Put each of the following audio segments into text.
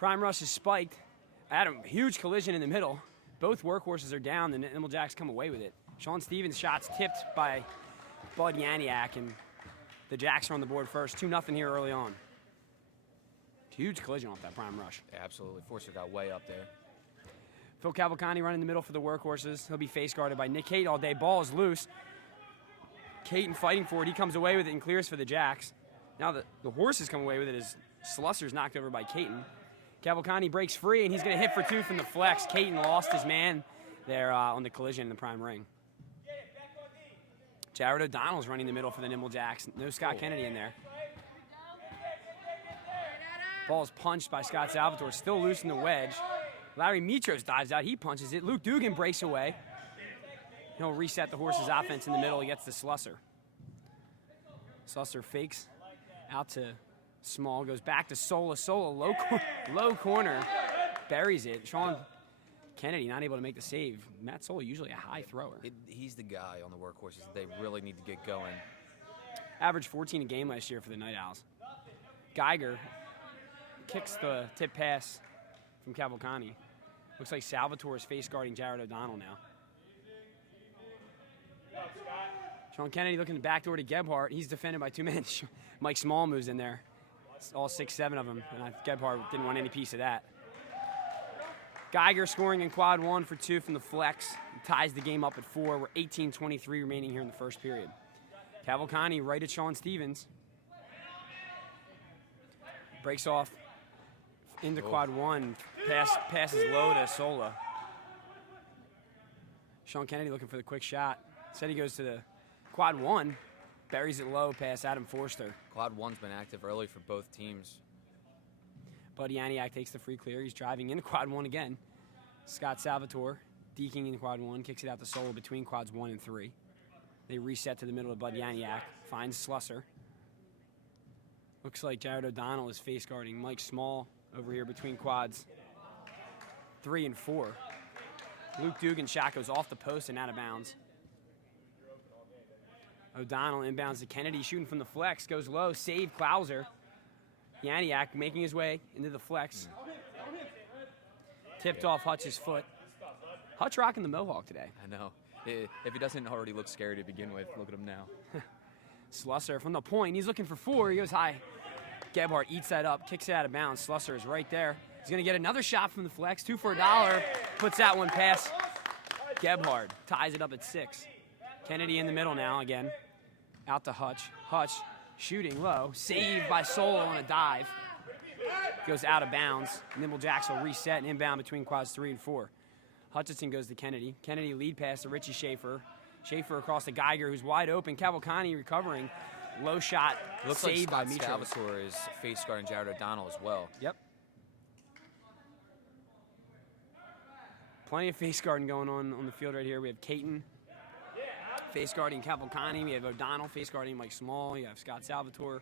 Prime rush is spiked. I had a huge collision in the middle. Both workhorses are down. The Nimble Jacks come away with it. Sean Stevens' shot's tipped by Bud Yaniak, and the Jacks are on the board first. 2-0 here early on. Huge collision off that prime rush. Yeah, absolutely. Forcer got way up there. Phil Cavalcante running the middle for the workhorses. He'll be face guarded by Nick Cate all day. Ball is loose. Caton fighting for it. He comes away with it and clears for the Jacks. Now the horses come away with it as Slusser's knocked over by Caton. Cavalcante breaks free, and he's going to hit for two from the flex. Caton lost his man there on the collision in the prime ring. Jared O'Donnell's running the middle for the Nimble Jacks. No Scott Kennedy in there. Ball's punched by Scott Salvatore, still loose in the wedge. Larry Mitros dives out, he punches it. Luke Dugan breaks away. He'll reset the horse's offense in the middle. He gets to Slusser. Slusser fakes out to Small, goes back to Sola. Sola, low corner, buries it. Sean Kennedy not able to make the save. Matt Sola usually a high thrower. He's the guy on the workhorses that they really need to get going. Averaged 14 a game last year for the Night Owls. Geiger kicks the tip pass from Cavalcante. Looks like Salvatore is face guarding Jared O'Donnell now. Sean Kennedy looking the back door to Gebhardt. He's defended by two men. Mike Small moves in there. It's all 6'7" of them, and Gebhardt didn't want any piece of that. Geiger scoring in quad one for two from the flex. He ties the game up at 4. We're 18-23 remaining here in the first period. Cavalcante right at Sean Stevens. Breaks off into quad one. Passes low to Sola. Sean Kennedy looking for the quick shot. Said he goes to the quad one. Buries it low past Adam Forster. Quad one's been active early for both teams. Buddy Aniak takes the free clear. He's driving into quad one again. Scott Salvatore deking in quad one, kicks it out to Sola between quads 1 and 3. They reset to the middle of Bud Yaniak. Finds Slusser. Looks like Jared O'Donnell is face guarding Mike Small over here between quads 3 and 4. Luke Dugan's shot goes off the post and out of bounds. O'Donnell inbounds to Kennedy, shooting from the flex, goes low, save Klauser. Yaniak making his way into the flex. Tipped off Hutch's foot. Hutch rocking the mohawk today. I know. If he doesn't already look scary to begin with, look at him now. Slusser from the point. He's looking for 4. He goes high. Gebhardt eats that up, kicks it out of bounds. Slusser is right there. He's going to get another shot from the flex. 2 for $1. Puts that one past Gebhardt. Ties it up at 6. Kennedy in the middle now again. Out to Hutch. Hutch shooting low. Saved by Sola on a dive. Goes out of bounds. Nimble Jacks will reset and inbound between quads 3 and 4. Hutchinson goes to Kennedy. Kennedy lead pass to Richie Schaefer. Schaefer across to Geiger, who's wide open. Cavalcante recovering. Low shot. Looks saved like by Scott Mitros. Salvatore is face guarding Jared O'Donnell as well. Yep. Plenty of face guarding going on the field right here. We have Caton face guarding Cavalcante. We have O'Donnell face guarding Mike Small. You have Scott Salvatore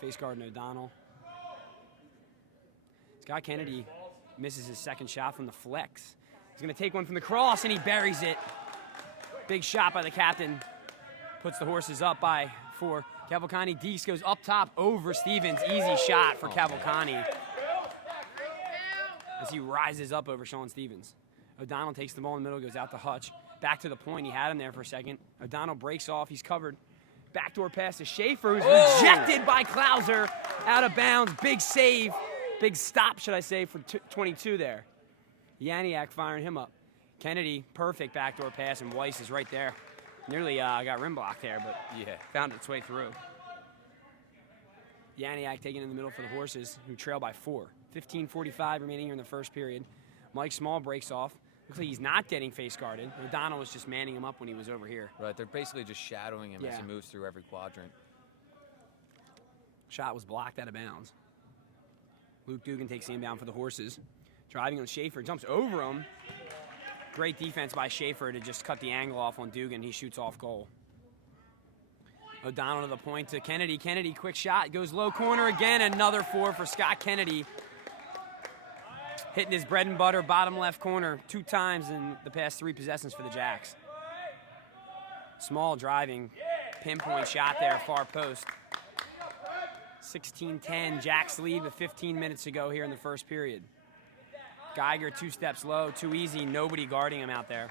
face guarding O'Donnell. Scott Kennedy misses his second shot from the flex. He's going to take one from the cross, and he buries it. Big shot by the captain. Puts the horses up by 4. Cavalcante Deese goes up top over Stevens. Easy shot for Cavalcante as he rises up over Sean Stevens. O'Donnell takes the ball in the middle, goes out to Hutch. Back to the point. He had him there for a second. O'Donnell breaks off. He's covered. Backdoor pass to Schaefer, who's rejected by Klauser. Out of bounds. Big save. Big stop, should I say, for 22 there. Yaniak firing him up. Kennedy, perfect backdoor pass, and Weiss is right there. Nearly got rim blocked there, but yeah, found its way through. Yaniak taking in the middle for the horses, who trail by 4. 15:45 remaining here in the first period. Mike Small breaks off. Looks like he's not getting face guarded. O'Donnell was just manning him up when he was over here. Right, they're basically just shadowing him as he moves through every quadrant. Shot was blocked out of bounds. Luke Dugan takes the inbound for the horses. Driving on Schaefer, jumps over him. Great defense by Schaefer to just cut the angle off on Dugan. He shoots off goal. O'Donnell to the point to Kennedy. Kennedy, quick shot, goes low corner again. Another 4 for Scott Kennedy. Hitting his bread and butter, bottom left corner 2 times in the past 3 possessions for the Jacks. Small driving, pinpoint shot there, far post. 16-10, Jacks lead with 15 minutes to go here in the first period. Geiger 2 steps low, too easy, nobody guarding him out there.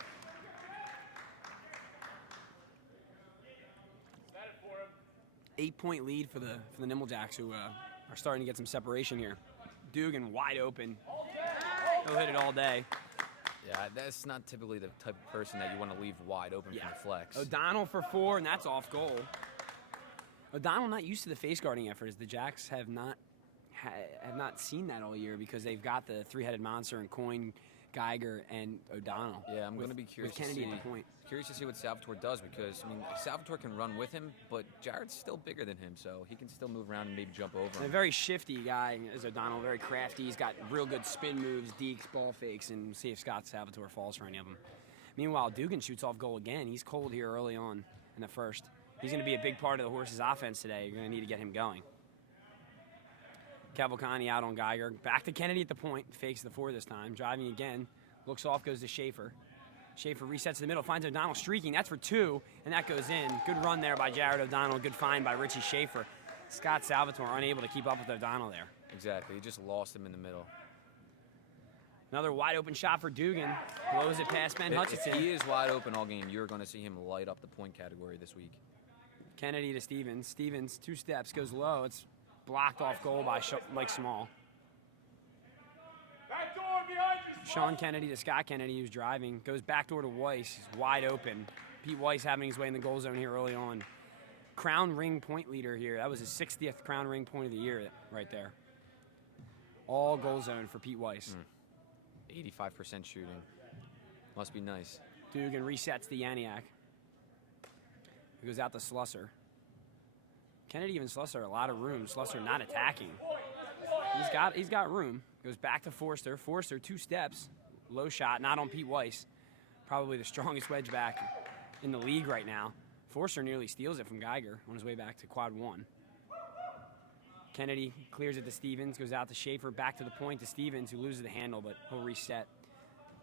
Eight-point lead for the Nimble Jacks, who are starting to get some separation here. Dugan wide open. He'll hit it all day. Yeah, that's not typically the type of person that you want to leave wide open from the flex. O'Donnell for 4, and that's off goal. O'Donnell not used to the face guarding efforts. The Jacks have not seen that all year because they've got the three-headed monster and Coyne, Geiger, and O'Donnell. Yeah, I'm going to be curious to see at the point. Curious to see what Salvatore does because, I mean, Salvatore can run with him, but Jared's still bigger than him, so he can still move around and maybe jump over him. A very shifty guy is O'Donnell, very crafty. He's got real good spin moves, dekes, ball fakes, and see if Scott Salvatore falls for any of them. Meanwhile, Dugan shoots off goal again. He's cold here early on in the first. He's going to be a big part of the Horses' offense today. You're going to need to get him going. Cavalcani out on Geiger. Back to Kennedy at the point. Fakes the 4 this time. Driving again. Looks off, goes to Schaefer. Schaefer resets to the middle, finds O'Donnell streaking. That's for 2, and that goes in. Good run there by Jared O'Donnell. Good find by Richie Schaefer. Scott Salvatore unable to keep up with O'Donnell there. Exactly. He just lost him in the middle. Another wide open shot for Dugan. Blows it past Ben Hutchinson. If he is wide open all game, you're going to see him light up the point category this week. Kennedy to Stevens. Stevens, 2 steps, goes low. It's blocked off goal by Mike Small. Sean Kennedy to Scott Kennedy, who's driving. Goes backdoor to Weiss. He's wide open. Pete Weiss having his way in the goal zone here early on. Crown Ring point leader here. That was his 60th Crown Ring point of the year right there. All goal zone for Pete Weiss. 85% shooting. Must be nice. Dugan resets to Yaniak. He goes out to Slusser. Kennedy and Slusser, a lot of room. Slusser not attacking. He's got room. Goes back to Forster. Forster, 2 steps. Low shot, not on Pete Weiss. Probably the strongest wedge back in the league right now. Forster nearly steals it from Geiger on his way back to quad 1. Kennedy clears it to Stevens. Goes out to Schaefer. Back to the point to Stevens, who loses the handle, but he'll reset.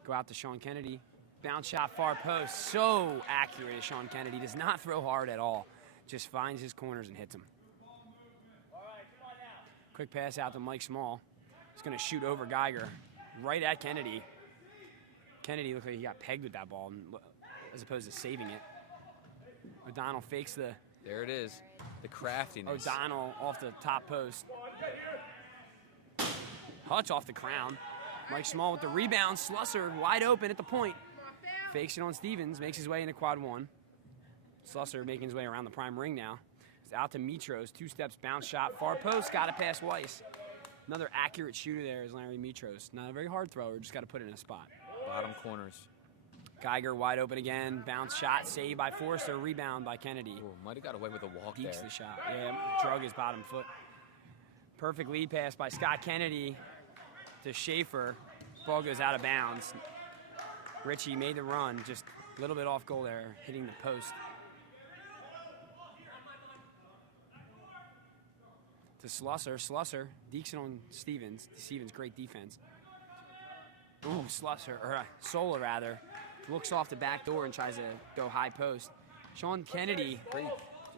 Go out to Sean Kennedy. Bounce shot far post. So accurate as Sean Kennedy. Does not throw hard at all. Just finds his corners and hits them. Quick pass out to Mike Small. He's going to shoot over Geiger. Right at Kennedy. Kennedy looked like he got pegged with that ball as opposed to saving it. O'Donnell fakes the... There it is. The craftiness. O'Donnell off the top post. Hutch off the crown. Mike Small with the rebound. Slusser wide open at the point. Fakes it on Stevens. Makes his way into quad 1. Slusser making his way around the prime ring now. He's out to Mitros. 2 steps, bounce shot. Far post. Got it past Weiss. Another accurate shooter there is Larry Mitros. Not a very hard thrower. Just got to put it in a spot. Bottom corners. Geiger wide open again. Bounce shot. Saved by Forster. Rebound by Kennedy. Might have got away with a walk there. Deeks the shot. Yeah, drug his bottom foot. Perfect lead pass by Scott Kennedy to Schaefer. Ball goes out of bounds. Richie made the run. Just a little bit off goal there. Hitting the post. To Slusser. Slusser dekes it on Stevens. Stevens, great defense. Ooh, Slusser, or Sola rather, looks off the back door and tries to go high post. Sean Kennedy, great,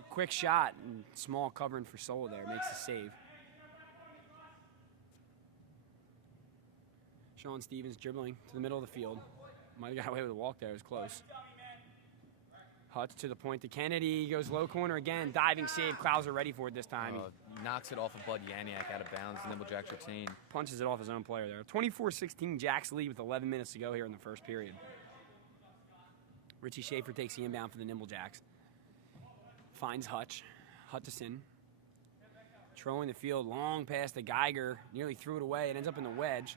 quick shot, and Small covering for Sola there, makes the save. Sean Stevens dribbling to the middle of the field. Might have got away with a walk there, it was close. Hutch to the point to Kennedy, he goes low corner again, diving save, Klauser ready for it this time. Knocks it off of Bud Yaniak out of bounds, Nimble Jacks retain. Punches it off his own player there. 24-16, Jacks lead with 11 minutes to go here in the first period. Richie Schaefer takes the inbound for the Nimble Jacks. Finds Hutch. Hutchison. Trolling the field, long pass to Geiger. Nearly threw it away. It ends up in the wedge.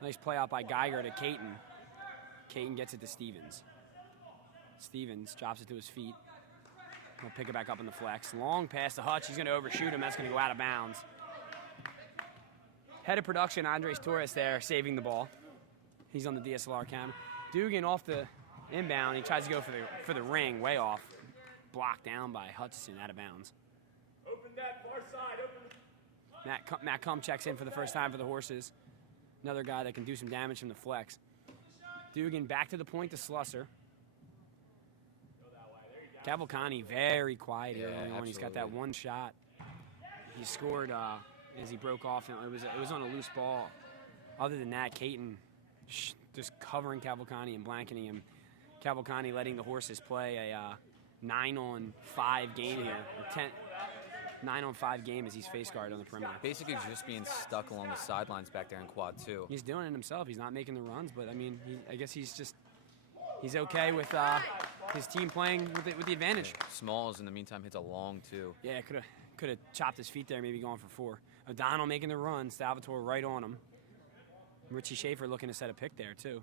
Nice play out by Geiger to Caton. Caton gets it to Stevens. Stevens drops it to his feet. He'll pick it back up in the flex. Long pass to Hutch. He's going to overshoot him. That's going to go out of bounds. Head of production, Andres Torres there, saving the ball. He's on the DSLR camera. Dugan off the inbound. He tries to go for the ring, way off. Blocked down by Hutchison, out of bounds. Open that far side. Open. Matt Kump checks in for the first time for the Horses. Another guy that can do some damage from the flex. Dugan back to the point to Slusser. Cavalcani very quiet here. He's got that one shot. he scored as he broke off. And it was on a loose ball. Other than that, Caton just covering Cavalcante and blanketing him. Cavalcante letting the horses play a 9-on-5 game here, or 9-on-5 game as he's face guard on the perimeter. Basically just being stuck along the sidelines back there in quad 2. He's doing it himself. He's not making the runs, but I mean, I guess he's okay with his team playing with the advantage. Smalls in the meantime hits a long 2. Yeah, could have chopped his feet there, maybe going for 4. O'Donnell making the run, Salvatore right on him. Richie Schaefer looking to set a pick there too.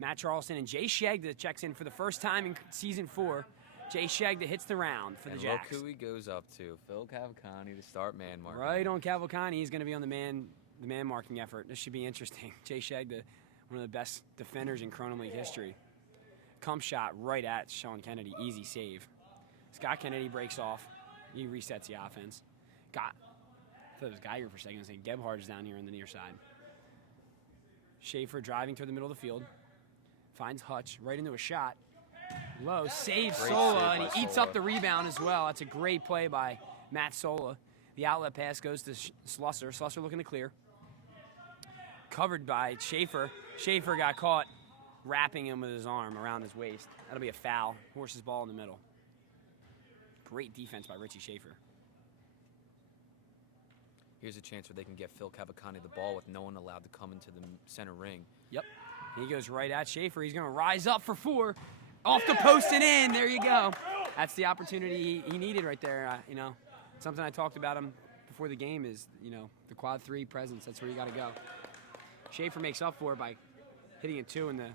Matt Charleston and Jay Shegda checks in for the first time in season 4. Jay Shegda hits the round for the Jacks. Look who he goes up to, Phil Cavalcante, to start man marking. Right on Cavalcante, he's going to be on the man marking effort. This should be interesting. Jay Shegda, one of the best defenders in Kronum League history. Come shot right at Sean Kennedy, easy save. Scott Kennedy breaks off. He resets the offense. I thought it was Geiger for a second. I was saying Gebhard is down here on the near side. Schaefer driving toward the middle of the field. Finds Hutch right into a shot. Low, saves Sola, and he eats up the rebound as well. That's a great play by Matt Sola. The outlet pass goes to Slusser. Slusser looking to clear. Covered by Schaefer. Schaefer got caught wrapping him with his arm around his waist. That'll be a foul. Horse's ball in the middle. Great defense by Richie Schaefer. Here's a chance where they can get Phil Cavalcante the ball with no one allowed to come into the center ring. Yep. He goes right at Schaefer. He's going to rise up for 4. Off the post and in. There you go. That's the opportunity he needed right there. Something I talked about him before the game is, the quad 3 presence. That's where you got to go. Schaefer makes up for it by hitting a 2 in the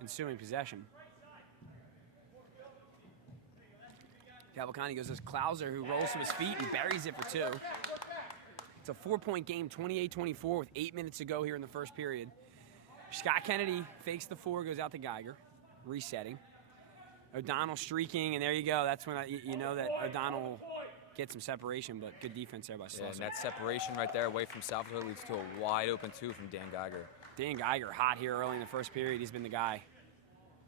ensuing possession. Cavalcante goes to Klauser, who rolls to his feet and buries it for 2. It's a 4-point game, 28-24 with 8 minutes to go here in the first period. Scott Kennedy fakes the 4, goes out to Geiger, resetting. O'Donnell streaking, and there you go. That's when you know that O'Donnell will get some separation, but good defense there by Slusser. Yeah, and that separation right there away from Salvatore leads to a wide open 2 from Dan Geiger. Dan Geiger hot here early in the first period. He's been the guy,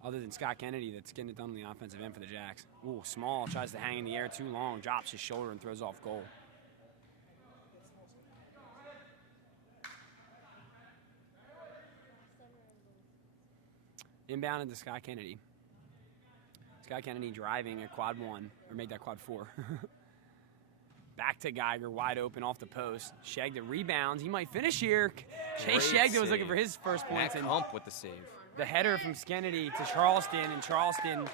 other than Scott Kennedy, that's getting it done on the offensive end for the Jacks. Ooh, Small tries to hang in the air too long, drops his shoulder and throws off goal. Inbound into Scott Kennedy. Scott Kennedy driving at quad 1, or make that quad 4. Back to Geiger, wide open off the post. Shegda rebounds. He might finish here. Jay Shegda was looking for his first points. And Hump with the save. The header from Kennedy to Charleston, and Charleston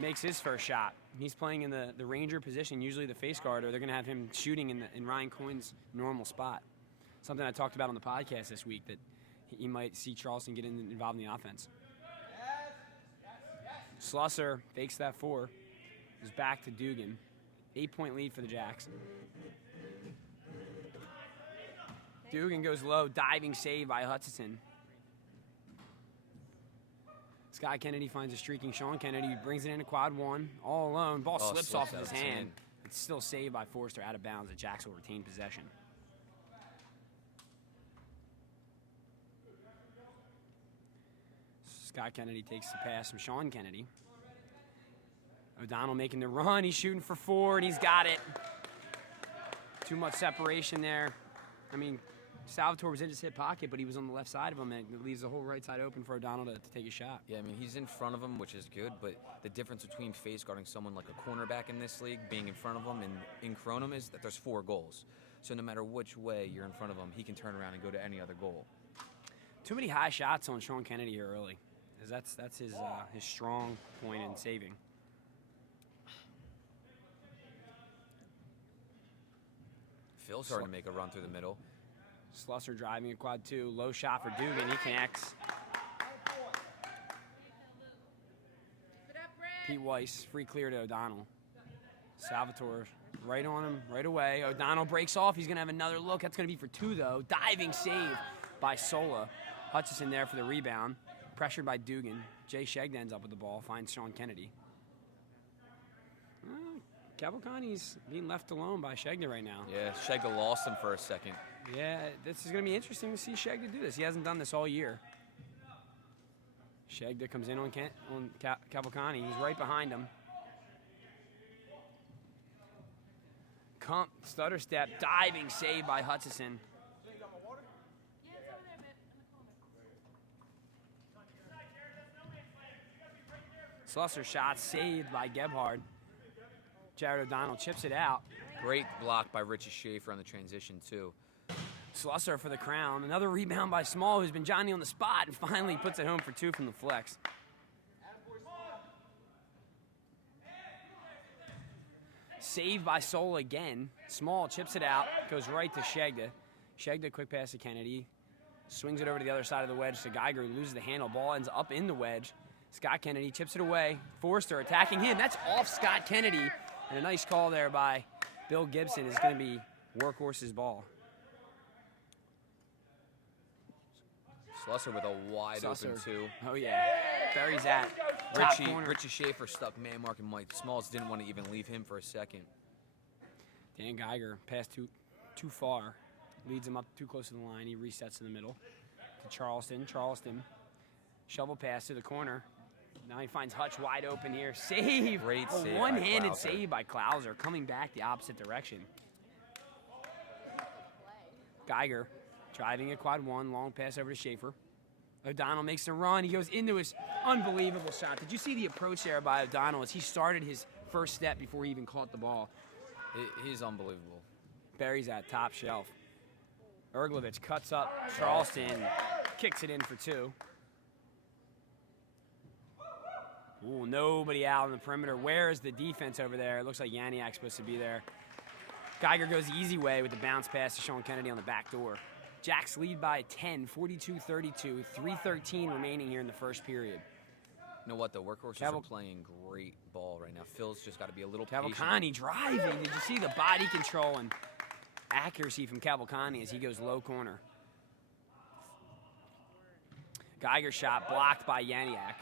makes his first shot. He's playing in the Ranger position, usually the face guard, or they're going to have him shooting in Ryan Coyne's normal spot. Something I talked about on the podcast this week, that you might see Charleston get involved in the offense. Slusser fakes that 4. Goes back to Dugan. 8-point lead for the Jacks. Dugan goes low, diving save by Hutchison. Scott Kennedy finds a streaking Sean Kennedy, brings it into quad 1, all alone. Ball slips off of his hand. It's still saved by Forrester, out of bounds. The Jacks will retain possession. Scott Kennedy takes the pass from Sean Kennedy. O'Donnell making the run. He's shooting for 4, and he's got it. Too much separation there. I mean, Salvatore was in his hip pocket, but he was on the left side of him, and it leaves the whole right side open for O'Donnell to take a shot. Yeah, I mean, he's in front of him, which is good, but the difference between face guarding someone like a cornerback in this league, being in front of him, and in Kronum is that there's 4 goals. So no matter which way you're in front of him, he can turn around and go to any other goal. Too many high shots on Sean Kennedy here early. That's his strong point in saving. Phil's starting to make a run through the middle. Slusser driving at quad 2. Low shot for Dugan. He connects. Pete Weiss, free clear to O'Donnell. Salvatore right on him right away. O'Donnell breaks off. He's going to have another look. That's going to be for 2, though. Diving save by Sola. Hutchison there for the rebound. Pressured by Dugan. Jay Shegda ends up with the ball. Finds Sean Kennedy. Cavalcante's being left alone by Shegda right now. Yeah, Shegda lost him for a second. Yeah, this is going to be interesting to see Shegda do this. He hasn't done this all year. Shegda comes in on Cavalcante. He's right behind him. Kump, stutter step, diving save by Hutchison. Slusser shot saved by Gebhard. Jared O'Donnell chips it out. Great block by Richie Schaefer on the transition, too. Slusser for the crown. Another rebound by Small, who's been Johnny on the spot, and finally puts it home for 2 from the flex. Saved by Sola again. Small chips it out, goes right to Shegda. Shegda, quick pass to Kennedy. Swings it over to the other side of the wedge to Geiger, who loses the handle. Ball ends up in the wedge. Scott Kennedy chips it away. Forster attacking him. That's off Scott Kennedy. And a nice call there by Bill Gibson is going to be Workhorse's ball. Slusser with a wide open 2. Oh, yeah. Buries that. Top corner. Richie Schaefer stuck man marking Mike Smalls. Didn't want to even leave him for a second. Dan Geiger passed too far. Leads him up too close to the line. He resets in the middle to Charleston. Charleston. Shovel pass to the corner. Now he finds Hutch wide open here. Save! Great save. A one-handed save by Klauser, coming back the opposite direction. Geiger driving at quad 1, long pass over to Schaefer. O'Donnell makes the run. He goes into his unbelievable shot. Did you see the approach there by O'Donnell as he started his first step before he even caught the ball? He's unbelievable. Buries that top shelf. Erglovich cuts up. Charleston kicks it in for 2. Ooh, nobody out on the perimeter. Where is the defense over there? It looks like Yaniak's supposed to be there. Geiger goes the easy way with the bounce pass to Sean Kennedy on the back door. Jacks lead by 10, 42-32, 3:13 remaining here in the first period. You know what? The Workhorses are playing great ball right now. Phil's just got to be a little patient. Cavalcante driving. Did you see the body control and accuracy from Cavalcante as he goes low corner? Geiger shot blocked by Yaniak.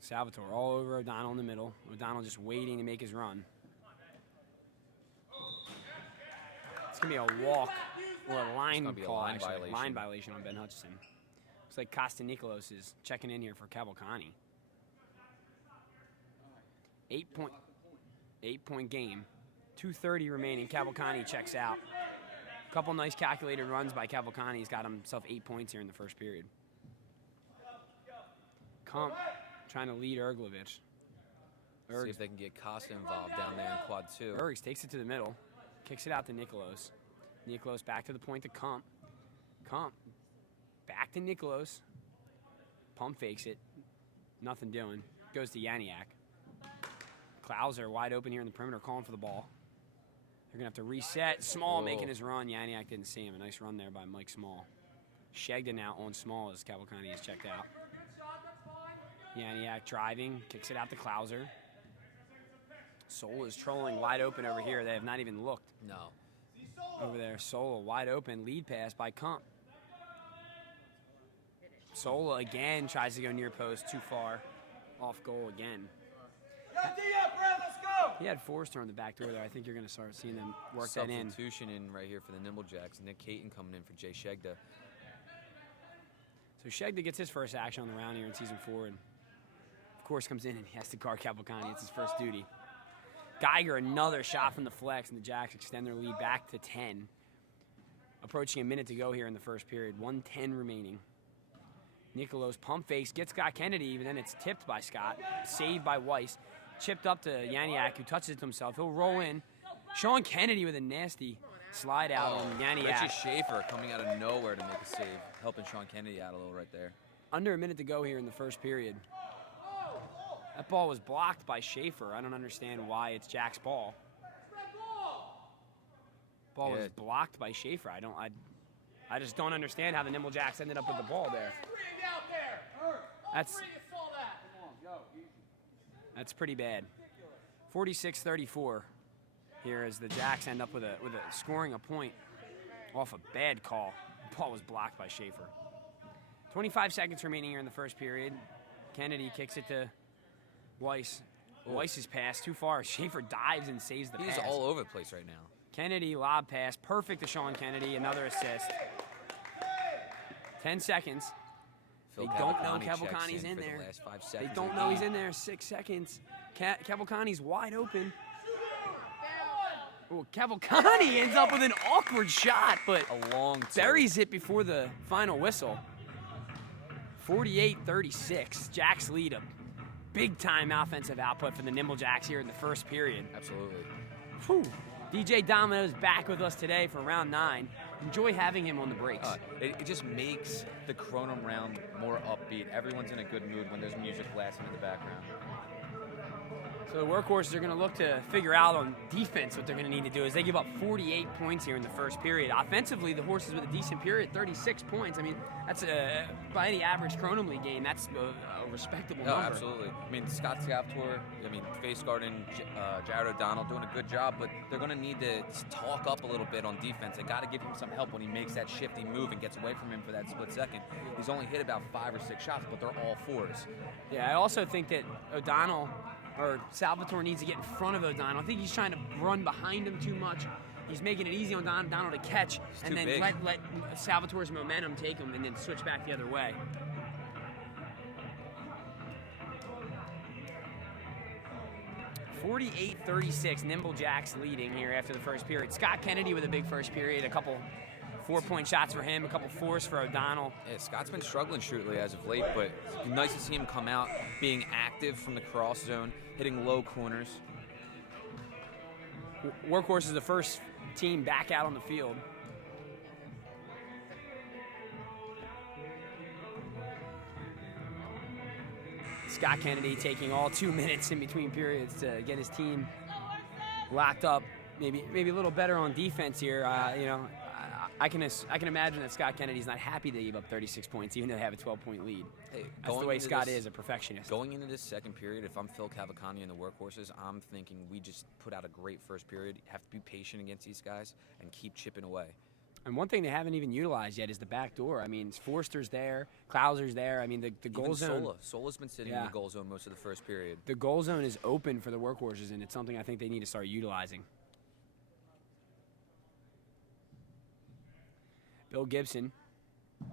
Salvatore all over O'Donnell in the middle. O'Donnell just waiting to make his run. It's going to be a walk or a line call, actually. Line violation on Ben Hutchison. Looks like Costa Nicolos is checking in here for Cavalcante. 8-point game. 2:30 remaining. Cavalcante checks out. A couple nice calculated runs by Cavalcante. He's got himself 8 points here in the first period. Kump trying to lead Erglovich. See if they can get Costa involved down there in quad 2. Ergs takes it to the middle. Kicks it out to Nicolos. Nicolos back to the point to Kump. Kump back to Nicolos. Pump fakes it. Nothing doing. Goes to Yaniak. Klauser wide open here in the perimeter calling for the ball. They're going to have to reset. Small making his run. Yaniak didn't see him. A nice run there by Mike Small. Shegda now on Small as Cavalcante is checked out. Yaniak driving. Kicks it out to Klauser. Sola is trolling wide open over here. They have not even looked. No. Over there, Sola wide open. Lead pass by Kump. Sola again tries to go near post. Too far. Off goal again. He had Forrester on the back door there. I think you're going to start seeing them work that in. Substitution in right here for the Nimble Jacks. Nick Caton coming in for Jay Shegda. So Shegda gets his first action on the round here in season 4. And of course comes in and he has to guard Cavalcante. It's his first duty. Geiger, another shot from the flex, and the Jacks extend their lead back to 10. Approaching a minute to go here in the first period. 1:10 remaining. Nicolos pump fakes, gets Scott Kennedy, but then it's tipped by Scott. Saved by Weiss. Chipped up to Yaniak, who touches it to himself. He'll roll in. Sean Kennedy with a nasty slide out on Yaniak. Richie Schaefer coming out of nowhere to make a save. Helping Sean Kennedy out a little right there. Under a minute to go here in the first period. That ball was blocked by Schaefer. I don't understand why it's Jack's ball. Ball was blocked by Schaefer. I just don't understand how the Nimble Jacks ended up with the ball there. That's pretty bad. 46-34 here as the Jacks end up with a scoring a point off a bad call. The ball was blocked by Schaefer. 25 seconds remaining here in the first period. Kennedy kicks it to Weiss. Weiss's pass too far. Schaefer dives and saves the pass. He's all over the place right now. Kennedy lob pass. Perfect to Sean Kennedy. Another assist. 10 seconds. Phil They don't know Cavalcante checks Cavalcante's in for there. The last 5 They seconds don't of know the he's in game. there. 6 seconds. Cavalcante's wide open. Oh, Cavalcante ends up with an awkward shot, but A long two. buries it before the final whistle. 48-36. Jacks lead a big-time offensive output for the Nimble Jacks here in the first period. Absolutely. Whew. DJ Domino's back with us today for round 9. Enjoy having him on the breaks. It just makes the Kronum round more upbeat. Everyone's in a good mood when there's music blasting in the background. So the workhorses are going to look to figure out on defense what they're going to need to do as they give up 48 points here in the first period. Offensively, the horses with a decent period, 36 points. I mean, that's by any average Kronum League game, that's a respectable No, number. absolutely. I mean, Scott Scaptor, Face Garden, Jared O'Donnell doing a good job, but they're going to need to talk up a little bit on defense. They got to give him some help when he makes that shifty move and gets away from him for that split second. He's only hit about 5 or 6 shots, but they're all 4s. Yeah, I also think that O'Donnell or Salvatore needs to get in front of O'Donnell. I think he's trying to run behind him too much. He's making it easy on O'Donnell to catch and too then big. let Salvatore's momentum take him and then switch back the other way. (48-36), Nimble Jacks leading here after the first period. Scott Kennedy with a big first period, a couple 4-point shots for him, a couple 4s for O'Donnell. Yeah, Scott's been struggling shortly as of late, but it's nice to see him come out, being active from the cross zone, hitting low corners. Workhorse is the first team back out on the field. Scott Kennedy taking all 2 minutes in between periods to get his team locked up. Maybe a little better on defense here. I can imagine that Scott Kennedy's not happy they gave up 36 points, even though they have a 12-point lead. Hey, That's the way Scott is, a perfectionist. Going into this second period, if I'm Phil Cavalcante and the workhorses, I'm thinking we just put out a great first period. Have to be patient against these guys and keep chipping away. And one thing they haven't even utilized yet is the back door. I mean, Forster's there, Klauser's there. I mean, the goal Even zone. Sola's been sitting in the goal zone most of the first period. The goal zone is open for the workhorses, and it's something I think they need to start utilizing. Bill Gibson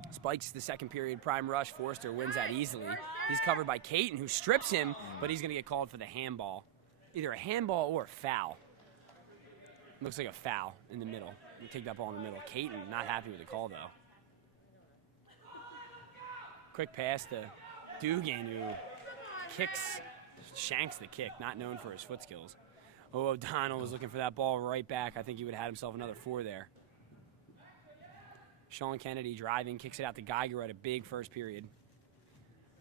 spikes the second period prime rush. Forster wins that easily. He's covered by Caton, who strips him, but he's going to get called for the handball. Either a handball or a foul. Looks like a foul in the middle. You take that ball in the middle. Caton not happy with the call, though. Quick pass to Dugan, who shanks the kick, not known for his foot skills. Oh, O'Donnell was looking for that ball right back. I think he would have had himself another 4 there. Sean Kennedy driving, kicks it out to Geiger at a big first period.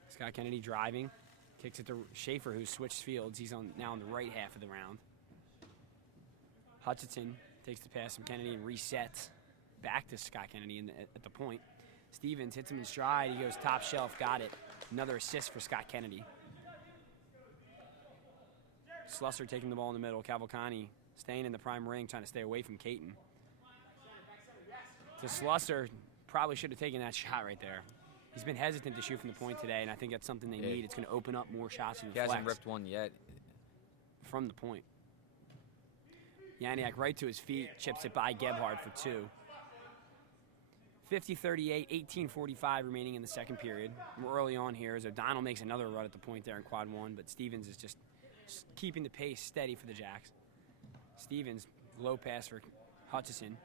Scott Kennedy driving, kicks it to Schaefer, who switched fields. He's now on the right half of the round. Hutchinson takes the pass from Kennedy and resets back to Scott Kennedy at the point. Stevens hits him in stride. He goes top shelf, got it. Another assist for Scott Kennedy. Slusser taking the ball in the middle. Cavalcante staying in the prime ring, trying to stay away from Caton. To Slusser, probably should have taken that shot right there. He's been hesitant to shoot from the point today, and I think that's something they need. It's going to open up more shots in the He flex. hasn't ripped one yet. From the point. Yaniak right to his feet, chips it by Gebhard for 2. 50-38, 18:45 remaining in the second period. We're early on here as O'Donnell makes another run at the point there in quad 1, but Stevens is just keeping the pace steady for the Jacks. Stevens, low pass for Hutchison.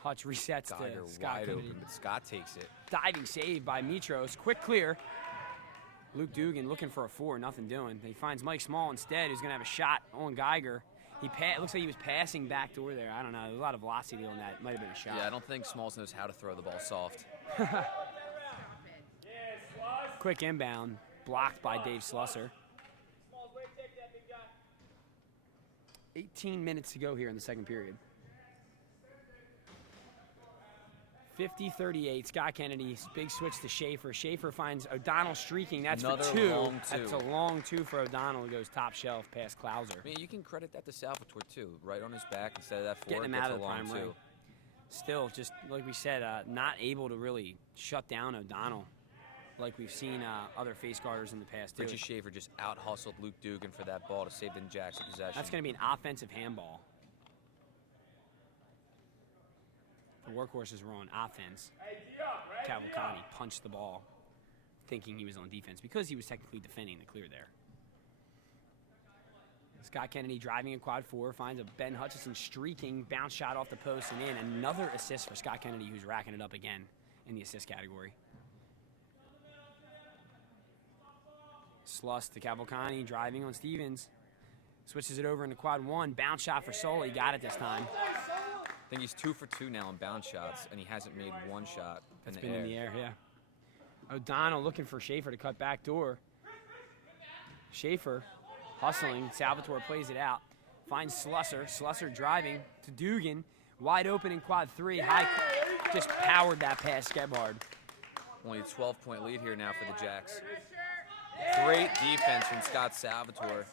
Hutch resets Geiger to Scott wide Kennedy. open, but Scott takes it. Diving save by Mitros. Quick clear. Luke Dugan looking for a 4, nothing doing. He finds Mike Small instead, who's going to have a shot on Geiger. It looks like he was passing back door there. I don't know. There's a lot of velocity on that. Might have been a shot. Yeah, I don't think Smalls knows how to throw the ball soft. Quick inbound, blocked by Dave Slusser. 18 minutes to go here in the second period. 50-38, Scott Kennedy's big switch to Schaefer. Schaefer finds O'Donnell streaking. That's Another for 2. long 2. That's a long 2 for O'Donnell. He goes top shelf past Klauser. I mean, you can credit that to Salvatore, too. Right on his back instead of that 4. Getting him out of the prime 2. ring. Still, just like we said, not able to really shut down O'Donnell like we've seen other face guarders in the past, too. Richie Schaefer just out-hustled Luke Dugan for that ball to save the Jacks a possession. That's going to be an offensive handball. The workhorses were on offense. Cavalcante punched the ball thinking he was on defense because he was technically defending the clear there. Scott Kennedy driving in quad 4, finds a Ben Hutchinson streaking, bounce shot off the post and in. Another assist for Scott Kennedy, who's racking it up again in the assist category. Sluss to Cavalcante, driving on Stevens. Switches it over into quad 1, bounce shot for Sola, he got it this time. I think he's 2 for 2 now in bounce shots, and he hasn't made one shot in the air. In the air, yeah. O'Donnell looking for Schaefer to cut back door. Schaefer hustling. Salvatore plays it out. Finds Slusser. Slusser driving to Dugan. Wide open in quad 3. High, just powered that pass, Gebhard. Only a 12-point lead here now for the Jacks. Great defense from Scott Salvatore.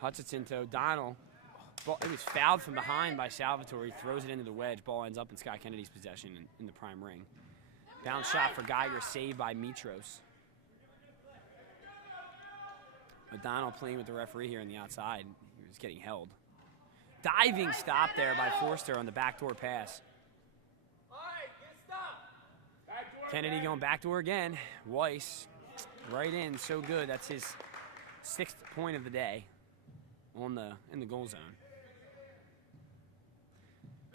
Hutchinson to O'Donnell. It was fouled from behind by Salvatore. He throws it into the wedge. Ball ends up in Scott Kennedy's possession in the prime ring. Bounce shot for Geiger, saved by Mitros. O'Donnell playing with the referee here on the outside. He was getting held. Diving stop there by Forster on the backdoor pass. Kennedy going backdoor again. Weiss right in, so good. That's his 6th point of the day in the goal zone.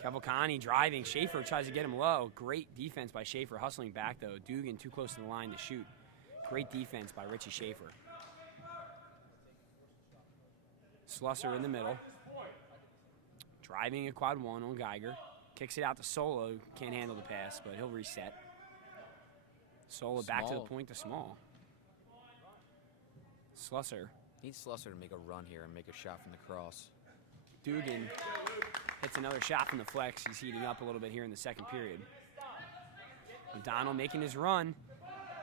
Cavalcante driving. Schaefer tries to get him low. Great defense by Schaefer, hustling back though. Dugan too close to the line to shoot. Great defense by Richie Schaefer. Slusser in the middle. Driving a quad 1 on Geiger. Kicks it out to Solo. Can't handle the pass, but he'll reset. Solo back to the point to Small. Slusser. Needs Slusser to make a run here and make a shot from the cross. Dugan hits another shot from the flex. He's heating up a little bit here in the second period. O'Donnell making his run.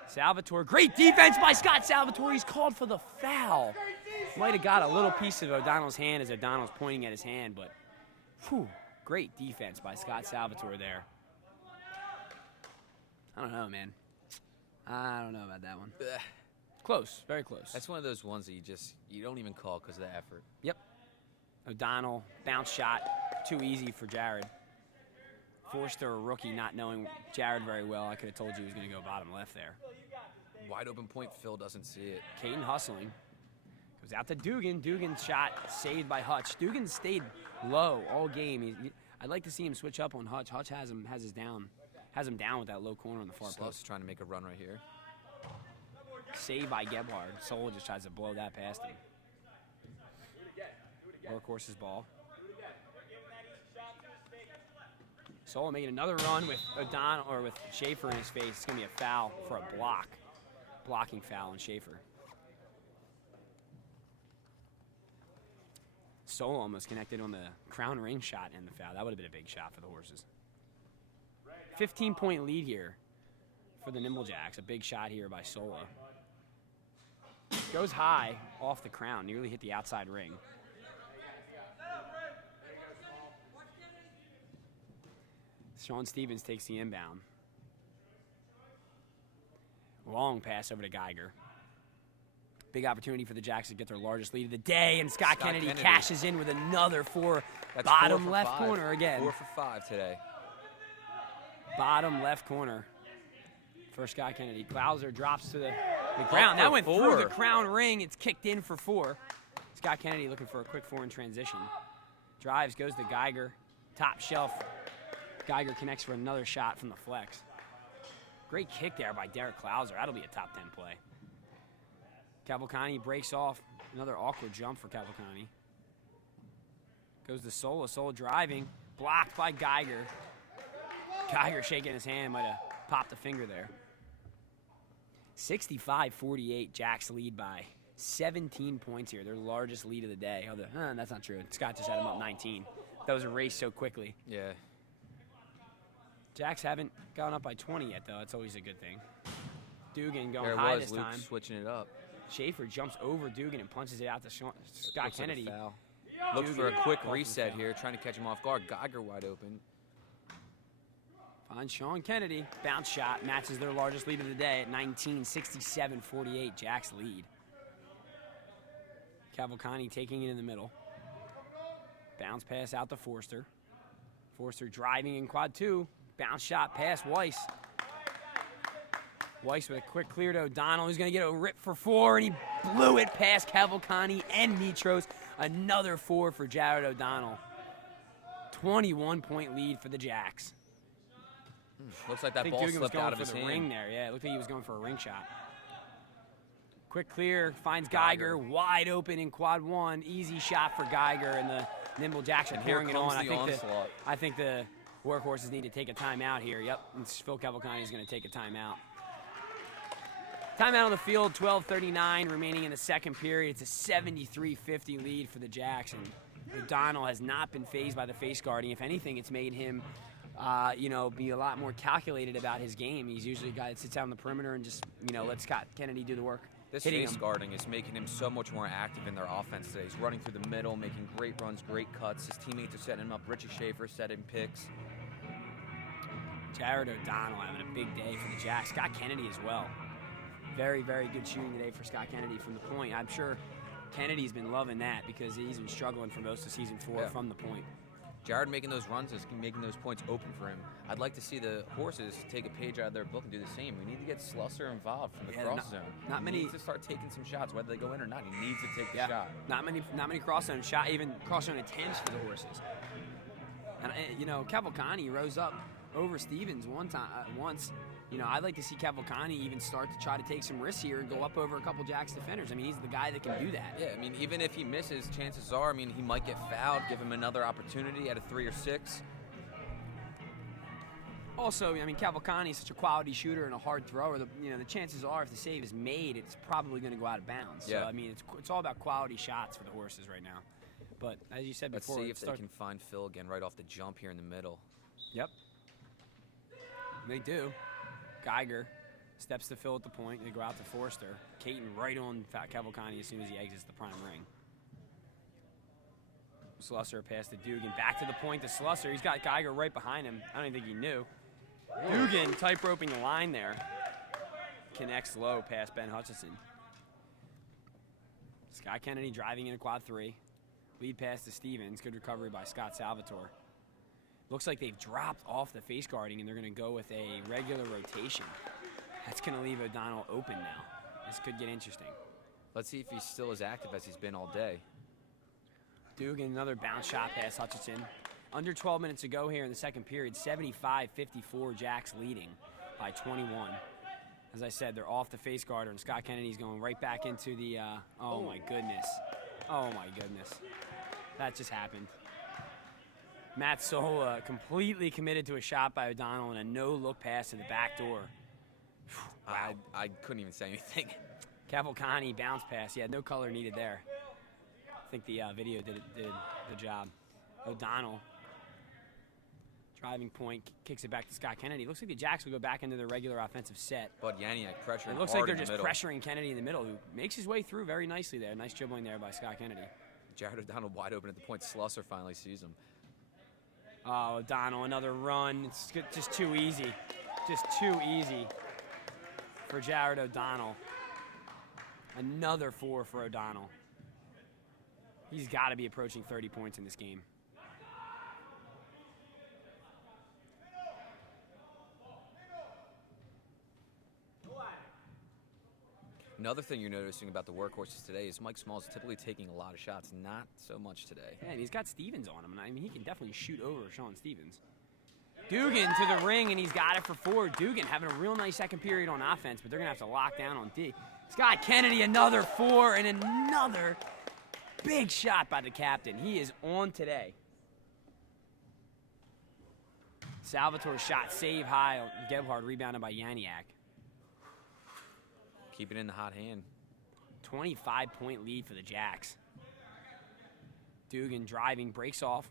Salvatore, great defense by Scott Salvatore. He's called for the foul. Might have got a little piece of O'Donnell's hand as O'Donnell's pointing at his hand, but whew, great defense by Scott Salvatore there. I don't know, man. I don't know about that one. Close, very close. That's one of those ones that you don't even call because of the effort. Yep. O'Donnell, bounce shot, too easy for Jared. Forster, a rookie, not knowing Jared very well. I could have told you he was going to go bottom left there. Wide open point, Phil doesn't see it. Caden hustling. Goes out to Dugan. Dugan's shot saved by Hutch. Dugan stayed low all game. I'd like to see him switch up on Hutch. Hutch has him down with that low corner on the far post. Trying to make a run right here. Saved by Gebhard. Sola just tries to blow that past him. Workhorse's ball. Sola making another run with O'Donnell or with Schaefer in his face. It's going to be a foul for a block. Blocking foul on Schaefer. Sola almost connected on the crown ring shot and the foul. That would have been a big shot for the Horses. 15-point lead here for the Nimble Jacks. A big shot here by Sola. Goes high off the crown, nearly hit the outside ring. Sean Stevens takes the inbound. Long pass over to Geiger. Big opportunity for the Jacks to get their largest lead of the day, and Scott Kennedy cashes in with another That's bottom 4 for left 5. corner again. 4 for 5 today. Bottom left corner for Scott Kennedy. Klauser drops to the ground. That went through the crown ring. It's kicked in for 4. Scott Kennedy looking for a quick 4 in transition. Drives, goes to Geiger. Top shelf. Geiger connects for another shot from the flex. Great kick there by Derek Klauser. That'll be a top 10 play. Cavalcante breaks off. Another awkward jump for Cavalcante. Goes to Sola. Sola driving. Blocked by Geiger. Geiger shaking his hand. Might have popped a finger there. 65-48. Jacks lead by 17 points here. Their largest lead of the day. That's not true. Scott just had them up 19. That was a race so quickly. Yeah. Jacks haven't gone up by 20 yet, though. It's always a good thing. Dugan going There high was this Luke time. switching it up. Schaefer jumps over Dugan and punches it out to Scott Kennedy. Looks for a Dugan quick called for the reset foul. here, trying to catch him off guard. Geiger wide open. Finds Sean Kennedy. Bounce shot matches their largest lead of the day at 19, 67-48. Jacks lead. Cavalcante taking it in the middle. Bounce pass out to Forster. Forster driving in quad 2. Bounce shot past Weiss. Weiss with a quick clear to O'Donnell, who's going to get a rip for 4, and he blew it past Cavalcante and Mitros. Another 4 for Jared O'Donnell. 21-point lead for the Jacks. Looks like that ball Dugan was slipped out going of for his the hand. ring there. Yeah, it looked like he was going for a ring shot. Quick clear, finds Geiger wide open in quad 1. Easy shot for Geiger, and the Nimble Jacks are And here pouring it comes on. the onslaught. I think the Workhorses need to take a timeout here. Yep, and Phil Cavalcante is going to take a timeout. Timeout on the field, 12:39 remaining in the second period. It's a 73-50 lead for the Jacks, and O'Donnell has not been fazed by the face guarding. If anything, it's made him, be a lot more calculated about his game. He's usually a guy that sits out on the perimeter and just, let Scott Kennedy do the work. This hitting face him. guarding is making him so much more active in their offense today. He's running through the middle, making great runs, great cuts. His teammates are setting him up. Richie Schaefer setting picks. Jared O'Donnell having a big day for the Jacks. Scott Kennedy as well. Very, very good shooting today for Scott Kennedy from the point. I'm sure Kennedy's been loving that because he's been struggling for most of season 4 from the point. Jared making those runs is making those points open for him. I'd like to see the Horses take a page out of their book and do the same. We need to get Slusser involved from the cross zone. He needs to start taking some shots, whether they go in or not. He needs to take the shot. Not many cross zone shot, even cross zone attempts for the Horses. And Cavalcante rose up over Stevens once. I'd like to see Cavalcante even start to try to take some risks here and go up over a couple Jacks defenders. I mean, he's the guy that can do that. Yeah, even if he misses, chances are, he might get fouled, give him another opportunity at a 3 or 6. Also, Cavalcante is such a quality shooter and a hard thrower. The chances are if the save is made, it's probably going to go out of bounds. Yeah. So, it's all about quality shots for the Horses right now. But as you said Let's before, see if they can find Phil again right off the jump here in the middle. Yep. They do. Geiger steps to Phil at the point. They go out to Forster. Caton right on Cavalcante as soon as he exits the prime ring. Slusser past to Dugan. Back to the point to Slusser. He's got Geiger right behind him. I don't even think he knew. Dugan tight roping the line there. Connects low past Ben Hutchison. Scott Kennedy driving in a quad 3. Lead pass to Stevens. Good recovery by Scott Salvatore. Looks like they've dropped off the face guarding and they're going to go with a regular rotation. That's going to leave O'Donnell open now. This could get interesting. Let's see if he's still as active as he's been all day. Dugan, another bounce shot past Hutchison. Under 12 minutes to go here in the second period. 75-54, Jacks leading by 21. As I said, they're off the face guarder, and Scott Kennedy's going right back into the, oh my goodness. Oh my goodness. That just happened. Matt Sola completely committed to a shot by O'Donnell and a no-look pass to the back door. Wow. I couldn't even say anything. Cavalcante bounce pass. Yeah, no color needed there. I think the video did the job. O'Donnell, driving point, kicks it back to Scott Kennedy. Looks like the Jacks will go back into their regular offensive set. But Yaniak pressuring It looks like hard they're in the just middle. pressuring Kennedy in the middle, who makes his way through very nicely there. Nice dribbling there by Scott Kennedy. Jared O'Donnell wide open at the point. Slusser finally sees him. Oh, O'Donnell, another run. It's just too easy. Just too easy for Jared O'Donnell. Another 4 for O'Donnell. He's got to be approaching 30 points in this game. Another thing you're noticing about the Workhorses today is Mike Small's typically taking a lot of shots. Not so much today. Yeah, and he's got Stevens on him. And he can definitely shoot over Sean Stevens. Dugan to the ring, and he's got it for 4. Dugan having a real nice second period on offense, but they're going to have to lock down on D. Scott Kennedy, another 4, and another big shot by the captain. He is on today. Salvatore shot, save high. Gebhard rebounded by Yaniak. Keep it in the hot hand. 25-point lead for the Jacks. Dugan driving, breaks off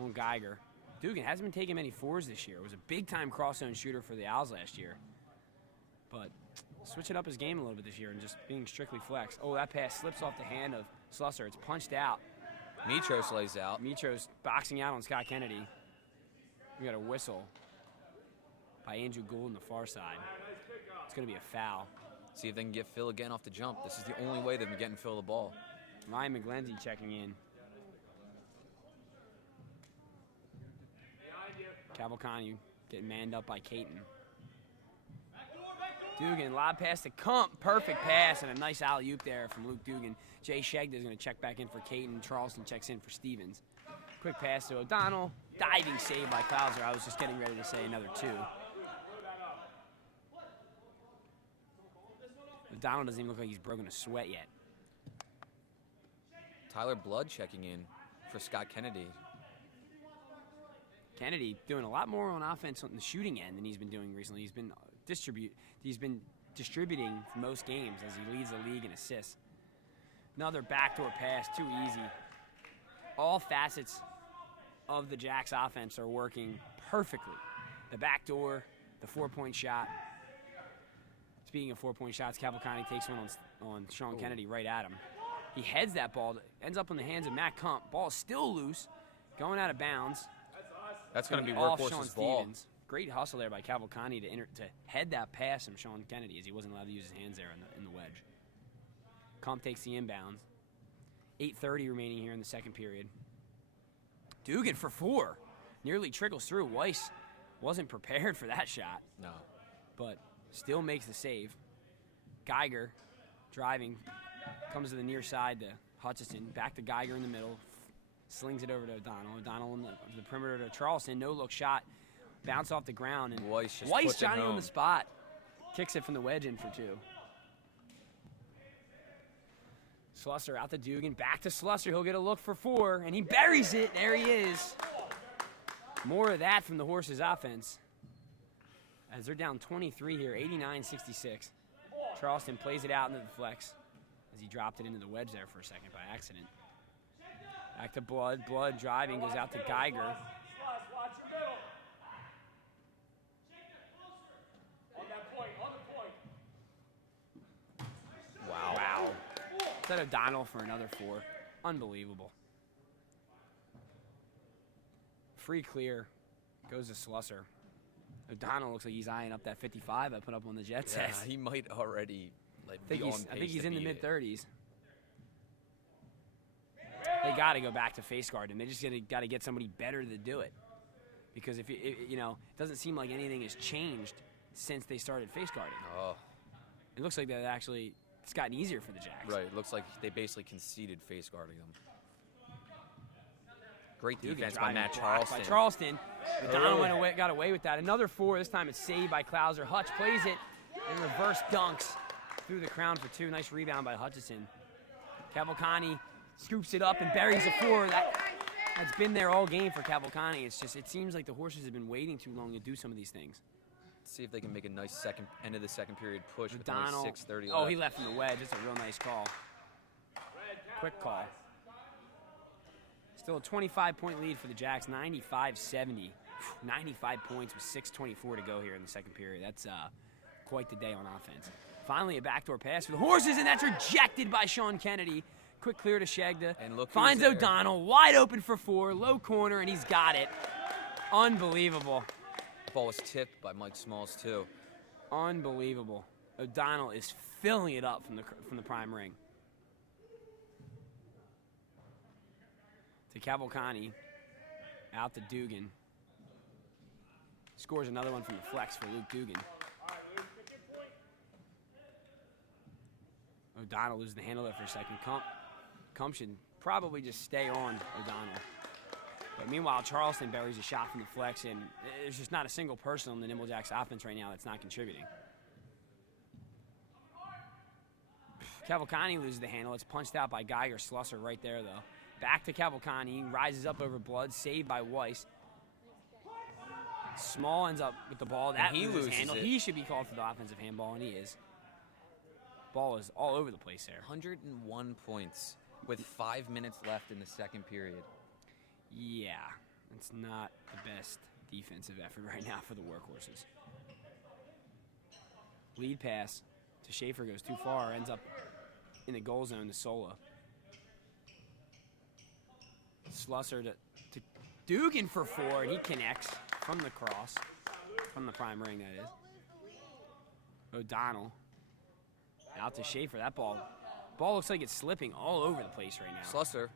on Geiger. Dugan hasn't been taking many 4s this year. It was a big-time cross-zone shooter for the Owls last year. But switching up his game a little bit this year and just being strictly flex. Oh, that pass slips off the hand of Slusser. It's punched out. Mitros lays out. Mitros boxing out on Scott Kennedy. We got a whistle by Andrew Gould on the far side. It's going to be a foul. See if they can get Phil again off the jump. This is the only way they've been getting Phil the ball. Ryan McGlenzy checking in. Cavalcante Getting manned up by Caton. Dugan, lob pass to Kump. Perfect pass and a nice alley-oop there from Luke Dugan. Jay Shegda is going to check back in for Caton. Charleston checks in for Stevens. Quick pass to O'Donnell. Diving save by Klauser. I was just getting ready to say another 2. O'Donnell doesn't even look like he's broken a sweat yet. Tyler Blood checking in for Scott Kennedy. Kennedy doing a lot more on offense on the shooting end than he's been doing recently. He's been distributing for most games as he leads the league in assists. Another backdoor pass, too easy. All facets of the Jacks offense are working perfectly. The backdoor, the 4-point shot. Speaking of 4-point shots, Cavalcante takes one on Sean Kennedy right at him. He heads that ball, ends up in the hands of Matt Kump. Ball is still loose, going out of bounds. That's going to be off Sean Workhorse's ball. Stevens. Great hustle there by Cavalcante to head that pass from Sean Kennedy, as he wasn't allowed to use his hands there in the wedge. Kump takes the inbounds. 8:30 remaining here in the second period. Dugan for 4. Nearly trickles through. Weiss wasn't prepared for that shot. No. But still makes the save. Geiger driving. Comes to the near side to Hutchison. Back to Geiger in the middle. Slings it over to O'Donnell. O'Donnell in the perimeter to Charleston. No-look shot. Bounce off the ground. And Weiss Johnny on the spot. Kicks it from the wedge in for 2. Slusser out to Dugan. Back to Slusser. He'll get a look for 4. And he buries it. There he is. More of that from the Horses offense. As they're down 23 here. 89-66. Charleston plays it out into the flex. As he dropped it into the wedge there for a second by accident. Back to Blood. Blood driving, goes out to Geiger. Watch your middle. On that point, on the point. Wow. Set O'Donnell for another 4. Unbelievable. Free clear. Goes to Slusser. O'Donnell looks like he's eyeing up that 55 I put up on the Jet set. Yeah, he might already I think he's in the mid-30s. It. They got to go back to face guard, and they just got to get somebody better to do it. Because if it doesn't seem like anything has changed since they started face guarding. Oh. It looks like that actually it's gotten easier for the Jacks. Right. It looks like they basically conceded face guarding them. Great defense by Matt Charleston. By Charleston. O'Donnell got away with that. Another 4. This time it's saved by Klauser. Hutch plays it and reverse dunks through the crown for 2. Nice rebound by Hutchison. Cavalcante scoops it up and buries a 4. That's been there all game for Cavalcante. It seems like the Horses have been waiting too long to do some of these things. Let's see if they can make a nice end of the second period push with only O'Donnell. 6:30 left. Oh, he left in the wedge. That's a real nice call. Quick call. Still a 25-point lead for the Jacks, 95-70. 95 points with 6:24 to go here in the second period. That's quite the day on offense. Finally, a backdoor pass for the Horses, and that's rejected by Sean Kennedy. Quick clear to Shegda. And look finds who's there. O'Donnell, wide open for 4, low corner, and he's got it. Unbelievable. The ball was tipped by Mike Smalls, too. Unbelievable. O'Donnell is filling it up from the prime ring. To Cavalcante. Out to Dugan. Scores another one from the flex for Luke Dugan. O'Donnell loses the handle there for a second. Kump should probably just stay on O'Donnell. But meanwhile, Charleston buries a shot from the flex, and there's just not a single person on the Nimble Jacks offense right now that's not contributing. Cavalcante loses the handle. It's punched out by Geiger. Slusser right there, though. Back to Cavalcante. Rises up over Blood. Saved by Weiss. Small ends up with the ball. That he loses handle. it. He should be called for the offensive handball, and he is. Ball is all over the place there. 101 points with 5 minutes left in the second period. Yeah, it's not the best defensive effort right now for the Workhorses. Lead pass to Schaefer goes too far. Ends up in the goal zone to Sola. Slusser to Dugan for 4, and he connects from the cross. From the prime ring, that is. O'Donnell. Out to Schaefer. That ball looks like it's slipping all over the place right now. Slusser.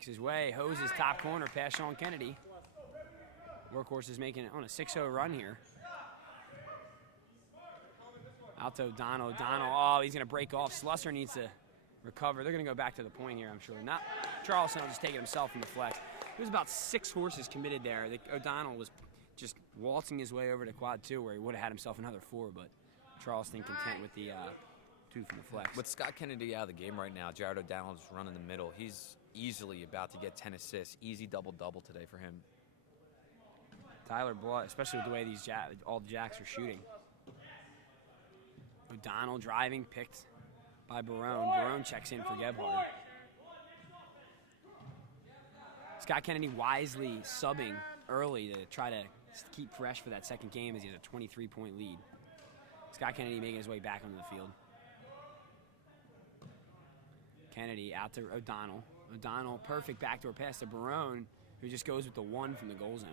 His way, hoses top corner past Sean Kennedy. Workhorse is making it on a 6-0 run here. Out to O'Donnell. O'Donnell, oh, he's going to break off. Slusser needs to recover. They're going to go back to the point here, I'm sure. Not Charleston will just take it himself from the flex. There was about 6 horses committed there. O'Donnell was just waltzing his way over to quad 2 where he would have had himself another 4, but Charleston content with the 2 from the flex. With Scott Kennedy out of the game right now, Jared O'Donnell's running the middle. He's easily about to get 10 assists. Easy double-double today for him. Tyler Blood, especially with the way these all the Jacks are shooting. O'Donnell driving, picked by Barone. Barone checks in for Gebhard. Scott Kennedy wisely subbing early to try to keep fresh for that second game as he has a 23-point lead. Scott Kennedy making his way back onto the field. Kennedy out to O'Donnell. O'Donnell, perfect backdoor pass to Barone, who just goes with the 1 from the goal zone.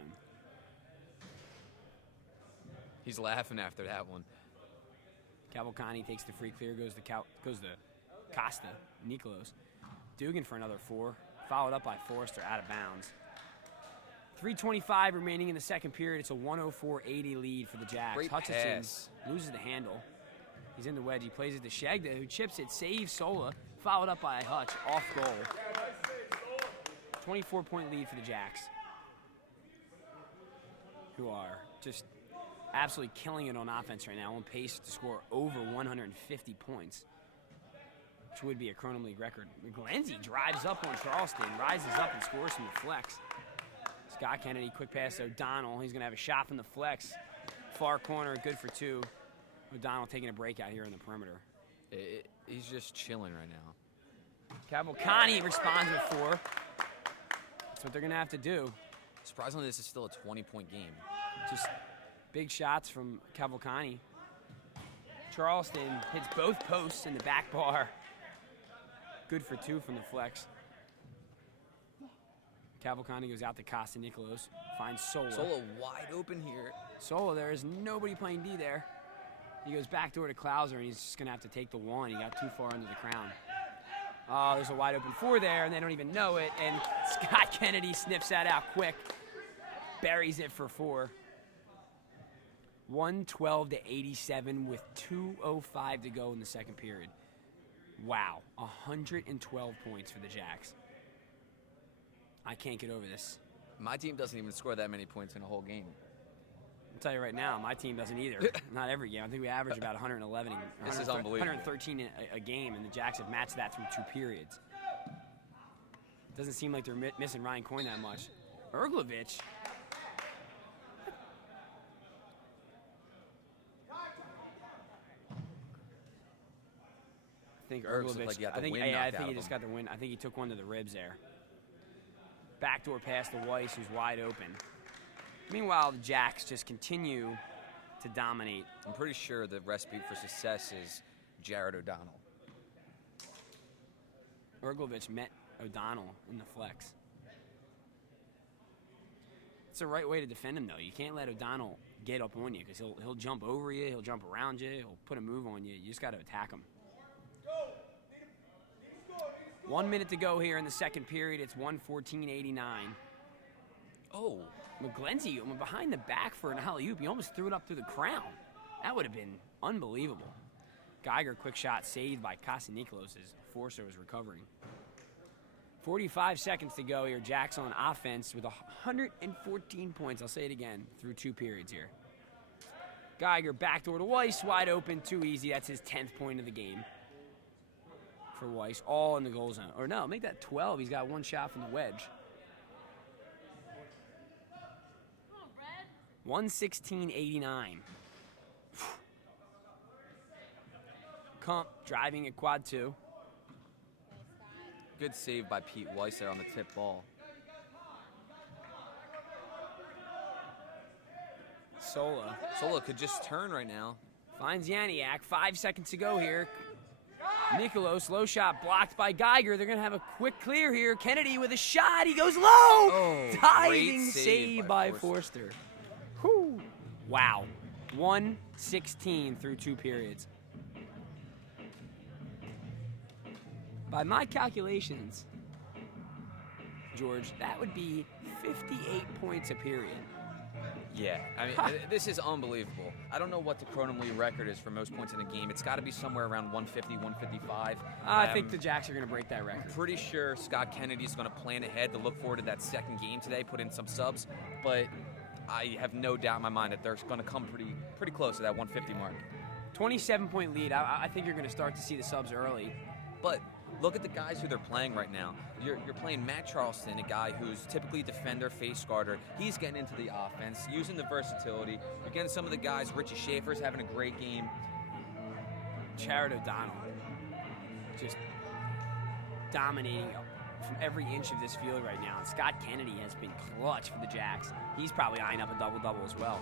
He's laughing after that one. Cavalcante takes the free clear, goes to Costa, Nikolos. Dugan for another 4, followed up by Forrester out of bounds. 3:25 remaining in the second period. It's a 104-80 lead for the Jacks. Great Hutchinson pass. loses the handle. He's in the wedge. He plays it to Shegda, who chips it, saves Sola, followed up by Hutch, off goal. 24-point lead for the Jacks, who are just absolutely killing it on offense right now, on pace to score over 150 points, which would be a Kronum League record. McGlenzie drives up on Charleston, rises up and scores from the flex. Scott Kennedy, quick pass to O'Donnell. He's going to have a shot from the flex. Far corner, good for 2. O'Donnell taking a breakout here on the perimeter. He's just chilling right now. Cavalcante responds with 4. That's what they're going to have to do. Surprisingly, this is still a 20-point game. Just big shots from Cavalcante. Charleston hits both posts in the back bar. Good for 2 from the flex. Cavalcante goes out to Costa Nikolos, finds Sola. Sola wide open here. Sola, there is nobody playing D there. He goes back door to Klauser, and he's just going to have to take the 1. He got too far under the crown. Oh, there's a wide open 4 there, and they don't even know it. And Scott Kennedy snips that out quick. Buries it for 4. 112-87 with 2:05 to go in the second period. Wow, 112 points for the Jacks. I can't get over this. My team doesn't even score that many points in a whole game. I'll tell you right now, my team doesn't either. Not every game. I think we average about 111. This is unbelievable. 113 a game, and the Jacks have matched that through 2 periods. Doesn't seem like they're missing Ryan Coyne that much. Erglovich. I think Erglovich. Like he got the I think wind knocked he out just of got the win. I think he took one to the ribs there. Backdoor pass to Weiss, who's wide open. Meanwhile, the Jacks just continue to dominate. I'm pretty sure the recipe for success is Jared O'Donnell. Erglovich met O'Donnell in the flex. It's the right way to defend him, though. You can't let O'Donnell get up on you because he'll jump over you, he'll jump around you, he'll put a move on you. You just got to attack him. 1 minute to go here in the second period. It's 114-89. Oh. McGlenzie went behind the back for an alley-oop. He almost threw it up through the crown. That would have been unbelievable. Geiger, quick shot, saved by Casa Nikolos as Forster was recovering. 45 seconds to go here. Jacks on offense with 114 points. I'll say it again, through 2 periods here. Geiger backdoor to Weiss, wide open, too easy. That's his 10th point of the game for Weiss, all in the goal zone. Or no, make that 12. He's got 1 shot from the wedge. 116-89. Kump driving at quad 2. Good save by Pete Weiss there on the tip ball. Sola could just turn right now. finds Yaniak. 5 seconds to go here. Nikolos, low shot blocked by Geiger. They're going to have a quick clear here. Kennedy with a shot. He goes low. Oh, diving great save by Forster. Whew. Wow. 116 through 2 periods. By my calculations, George, that would be 58 points a period. Yeah, I mean, this is unbelievable. I don't know what the Kronum League record is for most points in a game. It's got to be somewhere around 150, 155. I think the Jacks are going to break that record. I'm pretty sure Scott Kennedy's going to plan ahead to look forward to that second game today, put in some subs, but I have no doubt in my mind that they're going to come pretty close to that 150 mark. 27-point lead. I think you're going to start to see the subs early. But look at the guys who they're playing right now. You're playing Matt Charleston, a guy who's typically defender, face guarder. He's getting into the offense, using the versatility. You're getting some of the guys. Richie Schaefer's having a great game. Jared O'Donnell just dominating from every inch of this field right now. And Scott Kennedy has been clutch for the Jacks. He's probably eyeing up a double-double as well.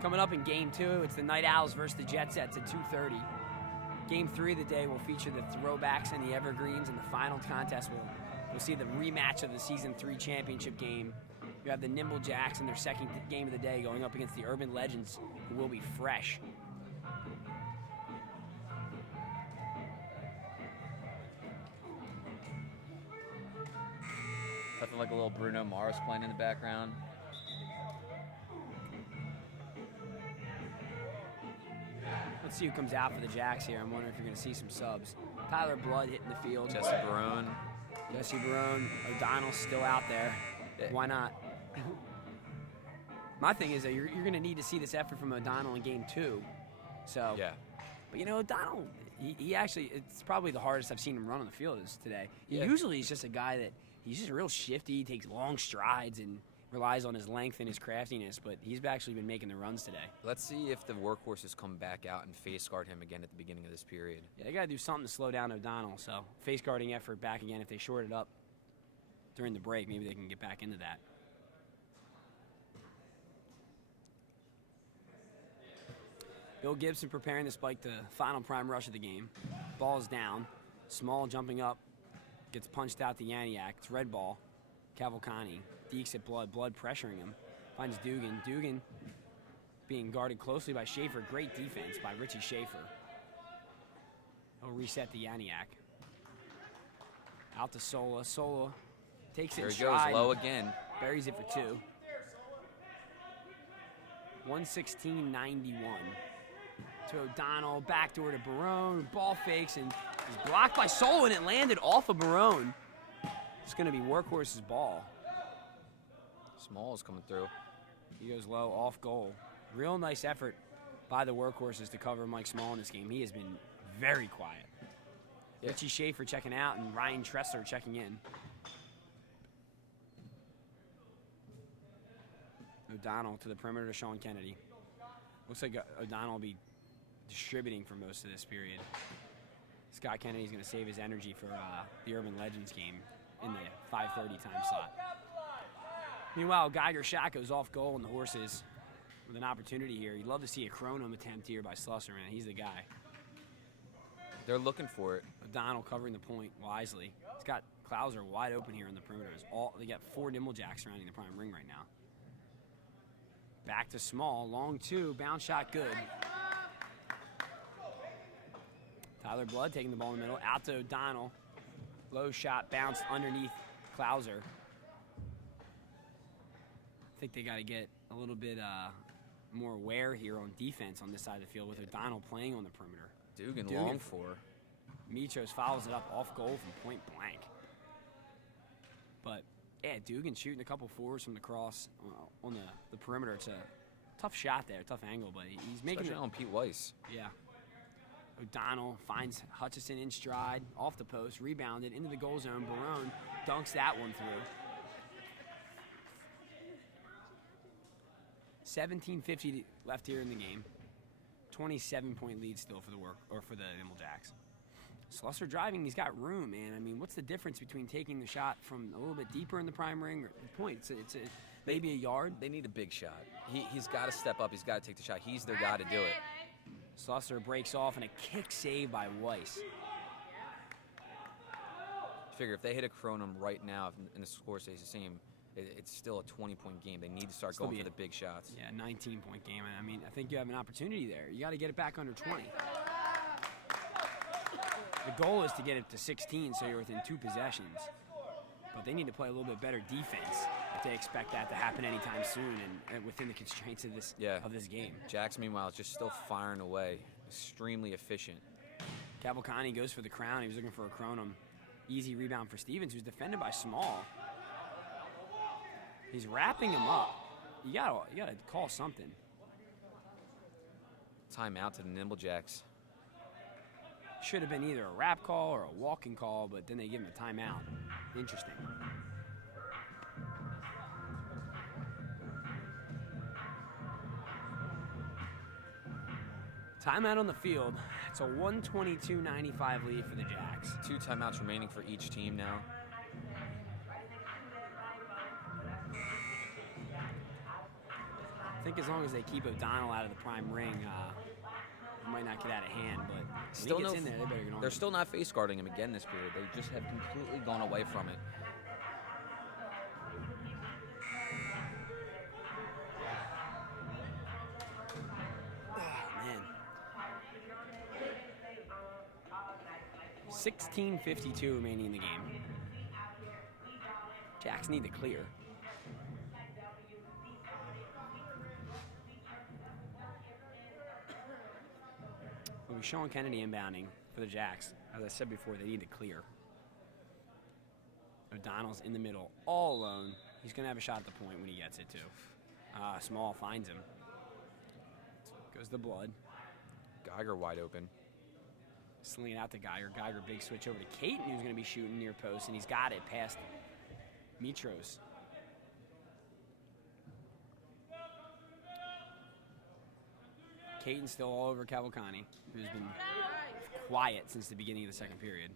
Coming up in Game 2, it's the Night Owls versus the Jet Sets at 2:30. Game 3 of the day will feature the Throwbacks and the Evergreens, and the final contest we'll see the rematch of the Season 3 Championship Game. You have the Nimble Jacks in their second game of the day going up against the Urban Legends, who will be fresh. Something like a little Bruno Mars playing in the background. Let's see who comes out for the Jacks here. I'm wondering if you're going to see some subs. Tyler Blood hitting the field. Jesse Barone. Jesse Barone. O'Donnell's still out there. Why not? My thing is that you're going to need to see this effort from O'Donnell in Game 2. So, Yeah. But you know, O'Donnell, he actually, it's probably the hardest I've seen him run on the field is today. Yeah. Usually he's just a guy that, he's just real shifty, he takes long strides and relies on his length and his craftiness, but he's actually been making the runs today. Let's see if the workhorses come back out and face guard him again at the beginning of this period. Yeah, they got to do something to slow down O'Donnell, so face guarding effort back again. If they short it up during the break, maybe they can get back into that. Bill Gibson preparing to spike the final prime rush of the game. Ball's down. Small jumping up. Gets punched out to Yaniak. It's red ball. Cavalcani dekes at Blood. Blood pressuring him. Finds Dugan. Dugan being guarded closely by Schaefer. Great defense by Richie Schaefer. He'll reset to Yaniak. Out to Sola. Sola takes it in stride. There he goes, low again. Buries it for 2. 116-91. To O'Donnell, backdoor to Barone. Ball fakes and is blocked by Solo, and it landed off of Barone. It's going to be Workhorse's ball. Small is coming through. He goes low, off goal. Real nice effort by the Workhorses to cover Mike Small in this game. He has been very quiet. Yeah. Richie Schaefer checking out and Ryan Tressler checking in. O'Donnell to the perimeter to Sean Kennedy. Looks like O'Donnell will be distributing for most of this period. Scott Kennedy's going to save his energy for the Urban Legends game in the 5:30 time slot. Meanwhile, Geiger shot goes off goal, and the Horses with an opportunity here. You'd love to see a Kronum attempt here by Slusser, man. He's the guy. They're looking for it. O'Donnell covering the point wisely. He's got Klauser wide open here in the perimeter. They got 4 Nimble Jacks surrounding the prime ring right now. Back to Small, long 2, bounce shot good. Tyler Blood taking the ball in the middle, out to O'Donnell. Low shot, bounced underneath Klauser. I think they got to get a little bit more aware here on defense on this side of the field with O'Donnell playing on the perimeter. Dugan long 4. Mitros follows it up off goal from point blank. But yeah, Dugan shooting a couple forwards from the cross on the perimeter. It's a tough shot there, tough angle, but he's making it on Pete Weiss. Yeah. O'Donnell finds Hutchison in stride, off the post, rebounded into the goal zone. Barone dunks that one through. 17:50 left here in the game. 27-point lead still for the Nimble Jacks. Slusser driving, he's got room, man. I mean, what's the difference between taking the shot from a little bit deeper in the prime ring or the point? It's maybe a yard. They need a big shot. He's got to step up. He's got to take the shot. He's their guy to do it. Slusser breaks off and a kick save by Weiss. Figure if they hit a Kronum right now and the score stays the same, it's still a 20-point game. They need to start going for the big shots. Yeah, 19-point game. I mean, I think you have an opportunity there. You got to get it back under 20. The goal is to get it to 16 so you're within 2 possessions. But they need to play a little bit better defense if they expect that to happen anytime soon and within the constraints of this game. Jacks, meanwhile, is just still firing away. Extremely efficient. Cavalcante goes for the crown. He was looking for a Kronum. Easy rebound for Stevens, who's defended by Small. He's wrapping him up. You gotta call something. Timeout to the Nimble Jacks. Should have been either a wrap call or a walking call, but then they give him a timeout. Interesting. Timeout on the field. It's a 122-95 lead for the Jacks. 2 timeouts remaining for each team now. I think as long as they keep O'Donnell out of the prime ring, it might not get out of hand, but Still when he no, gets in there, they better get on they're him. still not face guarding him again this period. They just have completely gone away from it. Man. 16:52 remaining in the game. Jacks need to clear. We'll be showing Kennedy inbounding for the Jacks. As I said before, they need to clear. O'Donnell's in the middle, all alone. He's going to have a shot at the point when he gets it, too. Small finds him. Goes the blood. Geiger wide open. Slinging out to Geiger. Geiger, big switch over to Caton, who's going to be shooting near post, and he's got it past Mitros. Caton's still all over Cavalcante, who's been quiet since the beginning of the second period.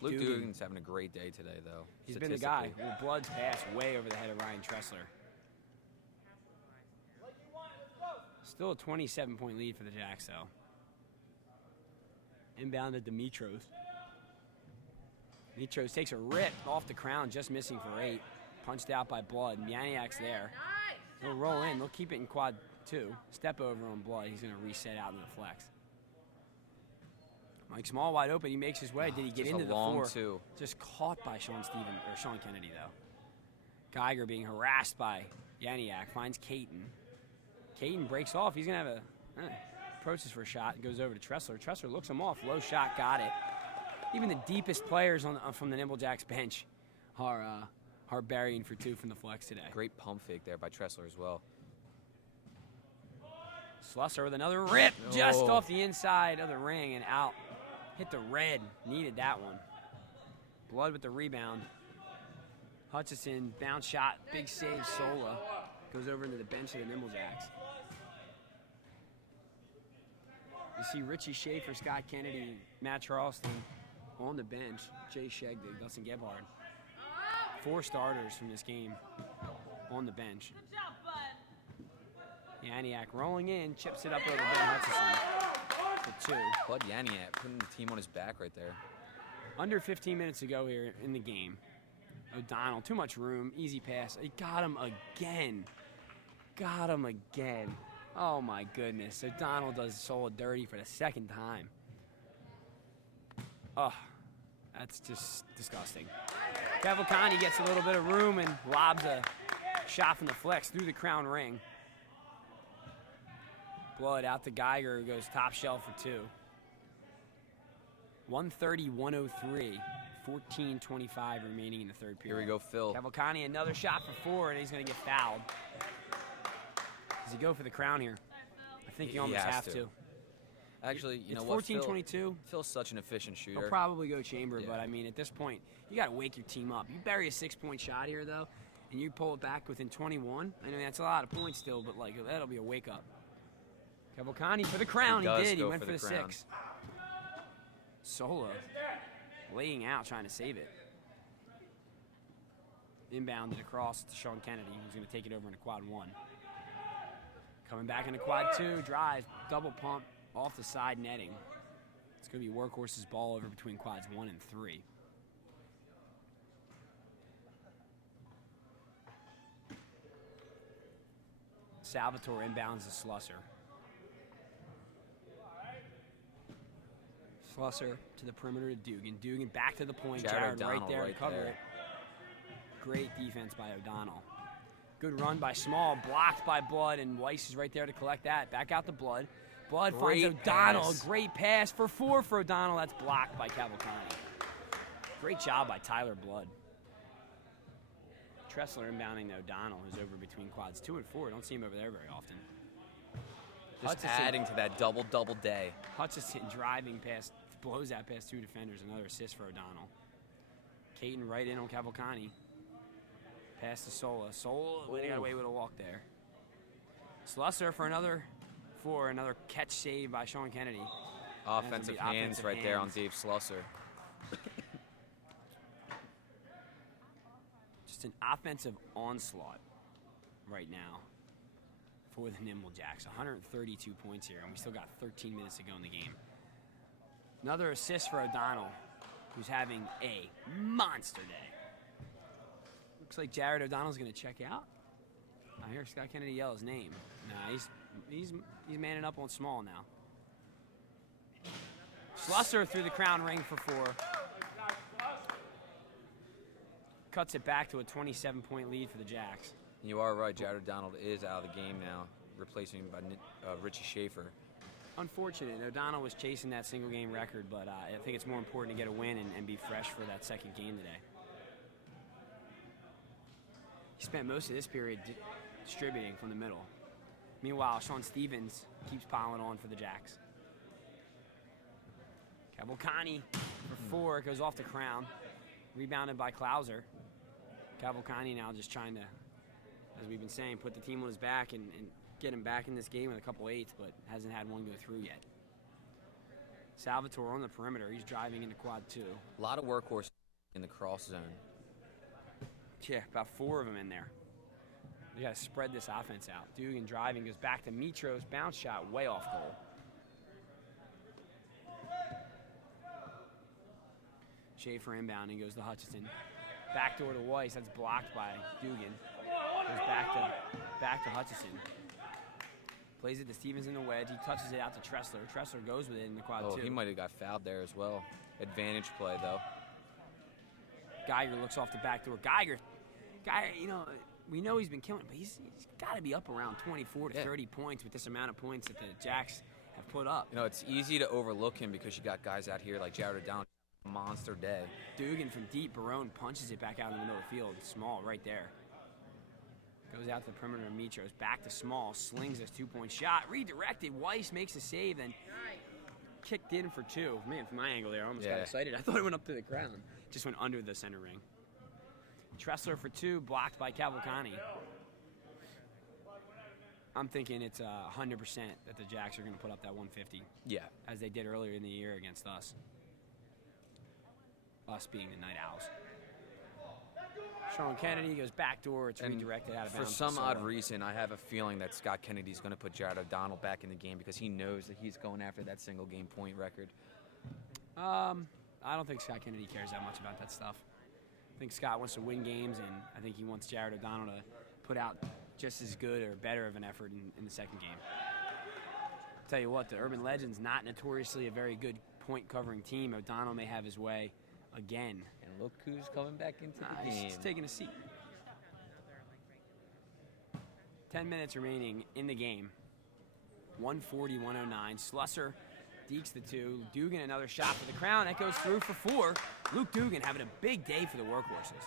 Luke Dugan's having a great day today, though. He's been the guy. Well, Blood's passed way over the head of Ryan Tressler. Still a 27-point lead for the Jacks, though. Inbounded to Mitros. Mitros takes a rip off the crown, just missing for 8. Punched out by Blood. Maniac's there. They'll roll in. They'll keep it in quad 2. Step over on Blood. He's going to reset out in the flex. Mike Small wide open. He makes his way. Did he get into the floor? Two. Just caught by Sean Kennedy, though. Geiger being harassed by Yaniak. Finds Caton. Caton breaks off. He's going to have approaches for a shot. Goes over to Tressler. Tressler looks him off. Low shot. Got it. Even the deepest players from the Nimble Jacks bench are burying for 2 from the flex today. Great pump fake there by Tressler as well. Slusser with another rip just off the inside of the ring and out. Hit the red. Needed that one. Blood with the rebound. Hutchison, bounce shot, big save, Sola. Goes over into the bench of the Nimble Jacks. You see Richie Schaefer, Scott Kennedy, Matt Charleston on the bench. Jay Shegdig, Dustin Gebhard. 4 starters from this game on the bench. Yaniak rolling in, chips it up over Ben Hutchison for 2. Bud Yaniak putting the team on his back right there. Under 15 minutes to go here in the game. O'Donnell, too much room, easy pass. He got him again. Got him again. Oh my goodness. O'Donnell does Sola dirty for the 2nd time. Oh, that's just disgusting. Cavalcante gets a little bit of room and lobs a shot from the flex through the crown ring. Blood out to Geiger, who goes top shelf for 2. 130-103. 14:25 remaining in the third period. Here we go, Phil. Cavalcante, another shot for 4, and he's going to get fouled. Does he go for the crown here? I think he almost has to. Actually, you know it's what? 14-22. Phil's such an efficient shooter. He'll probably go chamber, but I mean, at this point, you got to wake your team up. You bury a 6-point shot here, though, and you pull it back within 21. I mean, that's a lot of points still, but like that'll be a wake up. Cavalcante for the crown. He did. He went for the 6. Sola laying out, trying to save it. Inbounded across to Sean Kennedy, who's going to take it over into quad 1. Coming back into quad 2, drive, double pump, off the side netting. It's going to be Workhorse's ball over between quads 1 and 3. Salvatore inbounds to Slusser. Slusser to the perimeter to Dugan. Dugan back to the point. Jared Jared right O'Donnell there to right cover there. it. Great defense by O'Donnell. Good run by Small, blocked by Blood, and Weiss is right there to collect that. Back out to Blood. Blood finds Great O'Donnell. pass. Great pass for 4 for O'Donnell. That's blocked by Cavalcante. Great job by Tyler Blood. Tressler inbounding to O'Donnell, who's over between quads 2 and 4. Don't see him over there very often. Just Hutchison- adding to that double day. Hutchison driving past, blows that past 2 defenders. Another assist for O'Donnell. Caton right in on Cavalcante. Pass to Sola. Sola, but he got away with a walk there. Slusser for another 4. Another catch save by Sean Kennedy. Offensive hands offensive right there on hands. Dave Slusser. Just an offensive onslaught right now for the Nimble Jacks. 132 points here, and we still got 13 minutes to go in the game. Another assist for O'Donnell, who's having a monster day. Looks like Jared O'Donnell's going to check out. I hear Scott Kennedy yell his name. Nah, he's manning up on Small now. Slusser through the crown ring for 4. Cuts it back to a 27-point lead for the Jacks. You are right, Jared O'Donnell is out of the game now, replacing by Richie Schaefer. Unfortunate. O'Donnell was chasing that single-game record, but I think it's more important to get a win and be fresh for that second game today. He spent most of this period distributing from the middle. Meanwhile, Sean Stevens keeps piling on for the Jacks. Cavalcante for 4, goes off the crown. Rebounded by Klauser. Cavalcante now just trying to, as we've been saying, put the team on his back and get him back in this game with a couple eights, but hasn't had one go through yet. Salvatore on the perimeter. He's driving into quad 2. A lot of workhorse in the cross zone. Yeah, about 4 of them in there. We got to spread this offense out. Dugan driving, goes back to Mitros. Bounce shot way off goal. Schaefer inbounding, goes to Hutchison. Backdoor to Weiss, that's blocked by Dugan. Goes back to Hutchison. Plays it to Stevens in the wedge. He touches it out to Tressler. Tressler goes with it in the quad 2. He might have got fouled there as well. Advantage play, though. Geiger looks off the back door. Geiger, you know, we know he's been killing, but he's got to be up around 24 to 30 points with this amount of points that the Jacks have put up. You know, it's easy to overlook him because you got guys out here like Jared O'Donnell. Monster day. Dugan from deep. Barone punches it back out in the middle of the field. Small right there. Goes out to the perimeter of Mitros. Back to Small. Slings this 2-point shot. Redirected. Weiss makes a save, then kicked in for 2. Man, from my angle there, I almost got excited. I thought it went up to the ground. Just went under the center ring. Tressler for 2, blocked by Cavalcante. I'm thinking it's 100% that the Jacks are going to put up that 150. Yeah. As they did earlier in the year against us. Us being the Night Owls. Sean Kennedy goes backdoor. It's redirected out of bounds. For some odd reason, I have a feeling that Scott Kennedy's going to put Jared O'Donnell back in the game because he knows that he's going after that single-game point record. I don't think Scott Kennedy cares that much about that stuff. I think Scott wants to win games, and I think he wants Jared O'Donnell to put out just as good or better of an effort in the second game. Tell you what, the Urban Legends, not notoriously a very good point-covering team. O'Donnell may have his way again. And look who's coming back into the game. He's taking a seat. 10 minutes remaining in the game. 140-109. Slusser dekes the 2. Dugan another shot for the crown. That goes through for 4. Luke Dugan having a big day for the workhorses.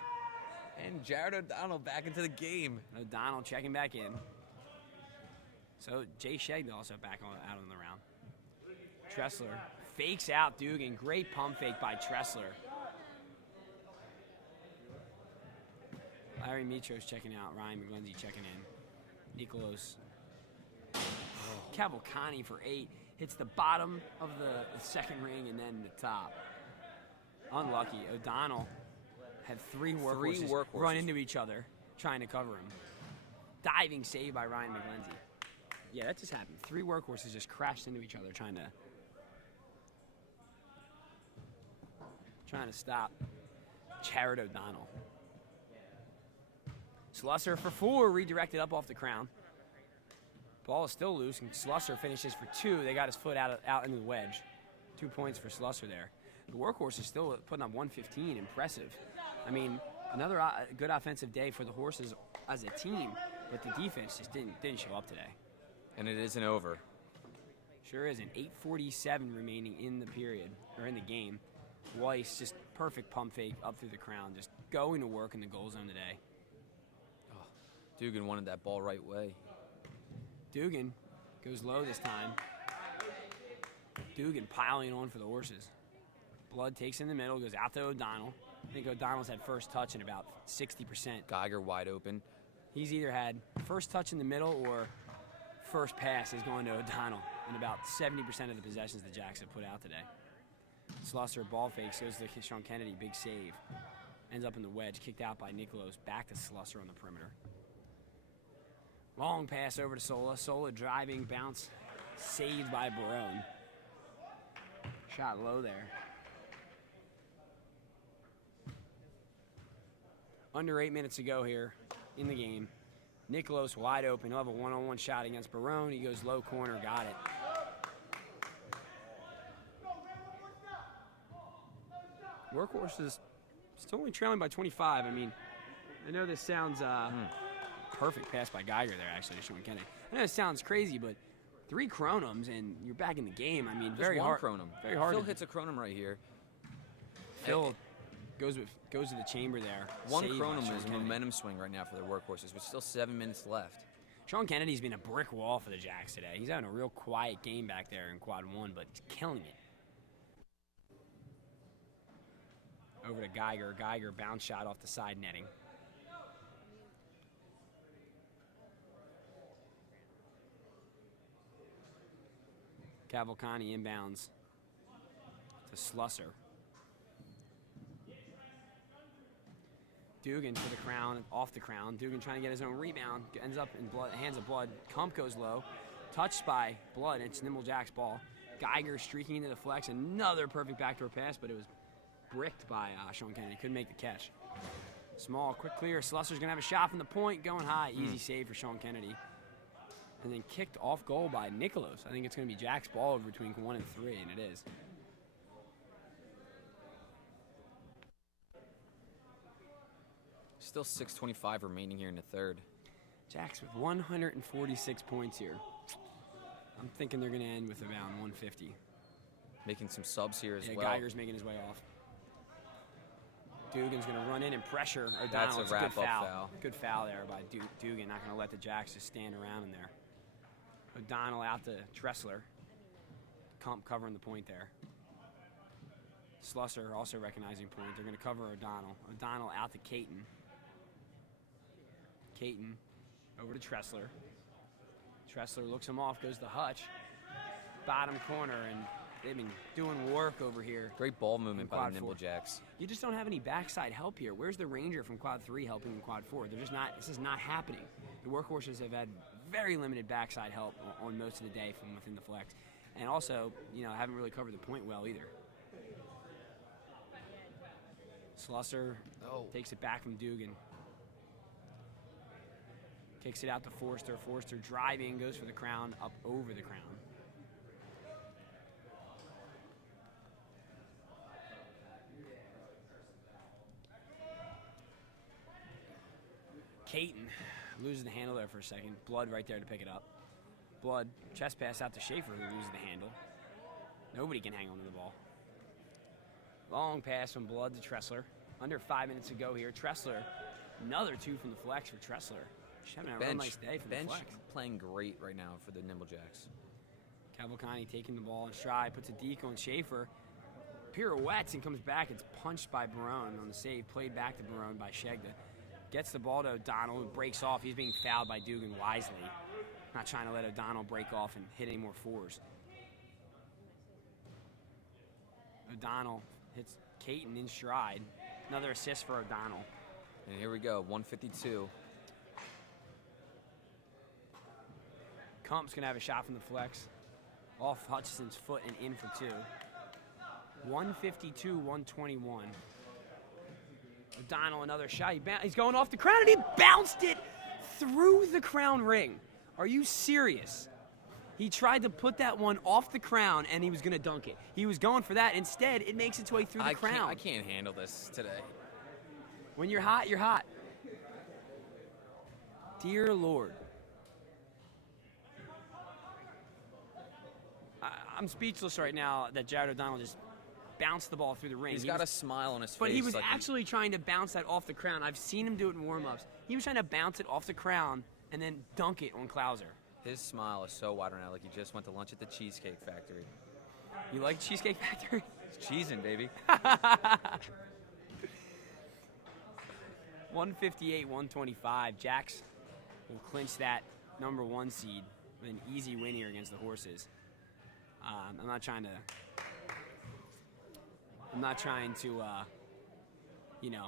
And Jared O'Donnell back into the game. O'Donnell checking back in. So Jay Shegg also back out on the round. Tressler fakes out Dugan. Great pump fake by Tressler. Larry Mitros checking out. Ryan McGlindsey checking in. Nicolos. Cavalcante for 8. Hits the bottom of the second ring and then the top. Unlucky. O'Donnell had 3 workhorses run into each other trying to cover him. Diving save by Ryan McGlindsey. Yeah, that just happened. 3 workhorses just crashed into each other trying to stop Jared O'Donnell. Slusser for 4, redirected up off the crown. Ball is still loose, and Slusser finishes for 2. They got his foot out into the wedge. 2 points for Slusser there. The Workhorse is still putting up 115. Impressive. I mean, another good offensive day for the Horses as a team, but the defense just didn't show up today. And it isn't over. Sure isn't. 8:47 remaining in the period, or in the game. Weiss, just perfect pump fake up through the crown, just going to work in the goal zone today. Oh, Dugan wanted that ball right way. Dugan goes low this time. Dugan piling on for the Horses. Blood takes in the middle, goes out to O'Donnell. I think O'Donnell's had first touch in about 60%. Geiger wide open. He's either had first touch in the middle or first pass is going to O'Donnell in about 70% of the possessions the Jacks have put out today. Slusser ball fakes, goes to Sean Kennedy, big save. Ends up in the wedge, kicked out by Nicholas, back to Slusser on the perimeter. Long pass over to Sola. Sola driving, bounce, saved by Barone. Shot low there. Under 8 minutes to go here in the game. Nicholas wide open. He'll have a one-on-one shot against Barone. He goes low corner, got it. Workhorse is still only trailing by 25. I mean, I know this sounds perfect pass by Geiger there, actually, to Sean Kennedy. I know it sounds crazy, but 3 Kronums and you're back in the game. I mean, Just very one hard. Kronum. Very hard. Phil hits a Kronum right here. Phil goes to the chamber there. One Saved by Kronum Sean is a Kennedy. momentum swing right now for their Workhorses, with still 7 minutes left. Sean Kennedy's been a brick wall for the Jacks today. He's having a real quiet game back there in quad 1, but he's killing it. Over to Geiger. Geiger bounce shot off the side netting. Cavalcani inbounds to Slusser. Dugan for the crown, off the crown. Dugan trying to get his own rebound. Ends up in blood, hands of Blood. Kump goes low. Touched by Blood. It's Nimble Jacks' ball. Geiger streaking into the flex. Another perfect backdoor pass, but it was bricked by Sean Kennedy. Couldn't make the catch. Small, quick clear. Slusser's going to have a shot from the point. Going high. Easy save for Sean Kennedy. And then kicked off goal by Nicholas. I think it's going to be Jack's ball over between 1 and 3, and it is. Still 6:25 remaining here in the third. Jacks with 146 points here. I'm thinking they're going to end with around 150. Making some subs here as Yeah, well. Geiger's making his way off. Dugan's going to run in and pressure O'Donnell. That's a It's wrap-up good foul. foul. Good foul there by Dugan. Not going to let the Jacks just stand around in there. O'Donnell out to Tressler. Kump covering the point there. Slusser also recognizing point. They're going to cover O'Donnell. O'Donnell out to Caton. Caton over to Tressler. Tressler looks him off, goes to Hutch. Bottom corner, and they've been doing work over here. Great ball movement by Quad the Nimble 4. Jacks. You just don't have any backside help here. Where's the Ranger from Quad 3 helping in Quad 4? They're just not. This is not happening. The Workhorses have had very limited backside help on most of the day from within the flex, and also, haven't really covered the point well either. Slusser takes it back from Dugan. Kicks it out to Forster. Forster driving, goes for the crown, up over the crown. Caton loses the handle there for a second. Blood right there to pick it up. Blood, chest pass out to Schaefer, who loses the handle. Nobody can hang on to the ball. Long pass from Blood to Tressler. Under 5 minutes to go here. Tressler, another 2 from the flex for Tressler. She's having a real nice day for the flex. Playing great right now for the Nimble Jacks. Cavalcani taking the ball in stride, puts a deke on Schaefer. Pirouettes and comes back. It's punched by Barone on the save. Played back to Barone by Shegda. Gets the ball to O'Donnell, who breaks off. He's being fouled by Dugan wisely. Not trying to let O'Donnell break off and hit any more fours. O'Donnell hits Caton in stride. Another assist for O'Donnell. And here we go, 152. Kump's going to have a shot from the flex. Off Hutchison's foot and in for 2. 152-121. O'Donnell, another shot. He's going off the crown, and he bounced it through the crown ring. Are you serious? He tried to put that one off the crown, and he was going to dunk it. He was going for that. Instead, it makes its way through the crown. I can't handle this today. When you're hot, you're hot. Dear Lord. I'm speechless right now that Jared O'Donnell just bounced the ball through the ring. He's got a smile on his face. But he was like actually trying to bounce that off the crown. I've seen him do it in warm-ups. He was trying to bounce it off the crown and then dunk it on Clouser. His smile is so wide right now, like he just went to lunch at the Cheesecake Factory. You like Cheesecake Factory? It's cheesing, baby. 158-125. Jacks will clinch that #1 seed with an easy win here against the Horses. I'm not trying to,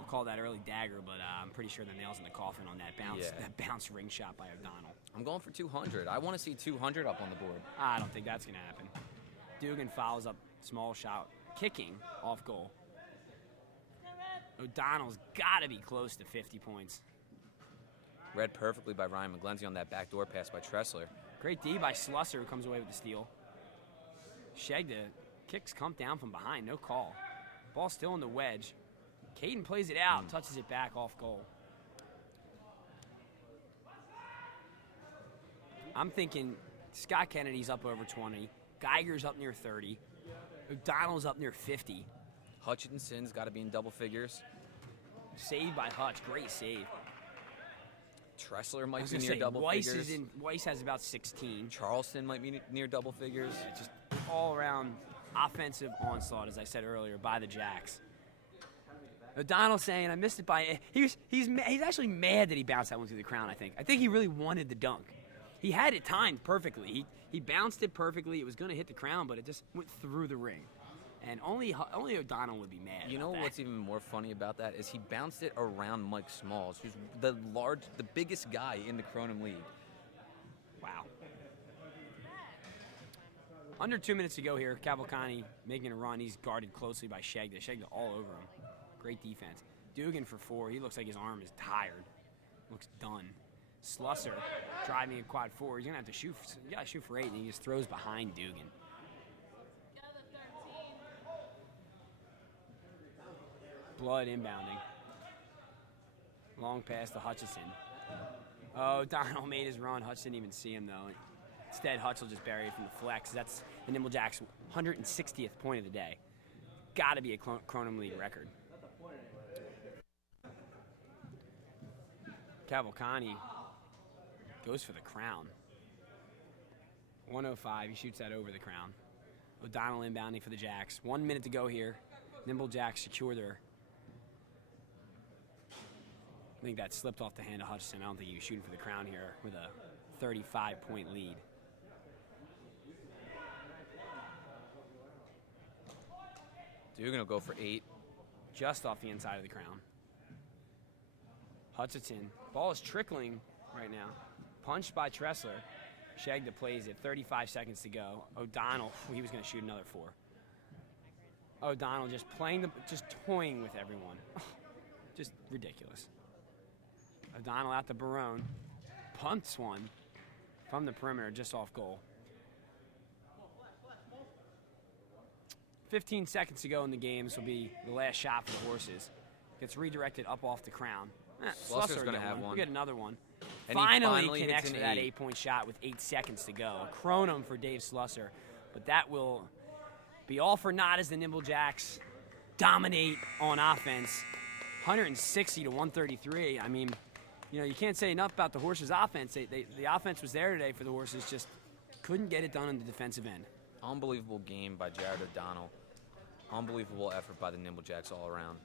call that early dagger, but I'm pretty sure the nail's in the coffin on that bounce ring shot by O'Donnell. I'm going for 200. I want to see 200 up on the board. I don't think that's going to happen. Dugan follows up small shot, kicking off goal. O'Donnell's got to be close to 50 points. Read perfectly by Ryan McGlenzie on that backdoor pass by Tressler. Great D by Slusser, who comes away with the steal. Shegda kicks come down from behind, no call. Ball still in the wedge. Caden plays it out, touches it back off goal. I'm thinking Scott Kennedy's up over 20. Geiger's up near 30. O'Donnell's up near 50. Hutchinson's got to be in double figures. Saved by Hutch, great save. Tressler might be near double figures. Weiss has about 16. Charleston might be near double figures. Yeah, just all around offensive onslaught, as I said earlier, by the Jacks. O'Donnell saying, I missed it by... He's actually mad that he bounced that one through the crown, I think. I think he really wanted the dunk. He had it timed perfectly. He bounced it perfectly. It was going to hit the crown, but it just went through the ring. And only O'Donnell would be mad. You know what's even more funny about that is he bounced it around Mike Smalls, who's the biggest guy in the Kronum League. Wow. Under 2 minutes to go here. Cavalcante making a run. He's guarded closely by Shegda. Shegda all over him. Great defense. Dugan for 4. He looks like his arm is tired. Looks done. Slusser driving a quad 4. He's going to have to shoot. You got to shoot for 8, and he just throws behind Dugan. Blood inbounding. Long pass to Hutchison. Oh, O'Donnell made his run. Hutch didn't even see him, though. Instead, Hutch will just bury it from the flex. That's the Nimble Jacks' 160th point of the day. Got to be a Kronum League record. Cavalcante goes for the crown. 105, he shoots that over the crown. O'Donnell inbounding for the Jacks. 1 minute to go here. Nimble Jacks secure their... I think that slipped off the hand of Hutchison. I don't think he was shooting for the crown here with a 35-point lead. Dugan will go for 8. Just off the inside of the crown. Hutchison. Ball is trickling right now. Punched by Tressler. Shegda plays it. 35 seconds to go. O'Donnell, he was going to shoot another 4. O'Donnell just just toying with everyone. Just ridiculous. O'Donnell out to Barone. Punts one from the perimeter just off goal. 15 seconds to go in the game. This will be the last shot for the Horses. Gets redirected up off the crown. Slusser's going to have one. We get another one. And he Finally connects hits to that 8. 8-point shot with 8 seconds to go. Kronum for Dave Slusser. But that will be all for naught as the Nimble Jacks dominate on offense. 160 to 133. I mean, you can't say enough about the Horses' offense. The offense was there today for the Horses, just couldn't get it done on the defensive end. Unbelievable game by Jared O'Donnell. Unbelievable effort by the Nimble Jacks all around.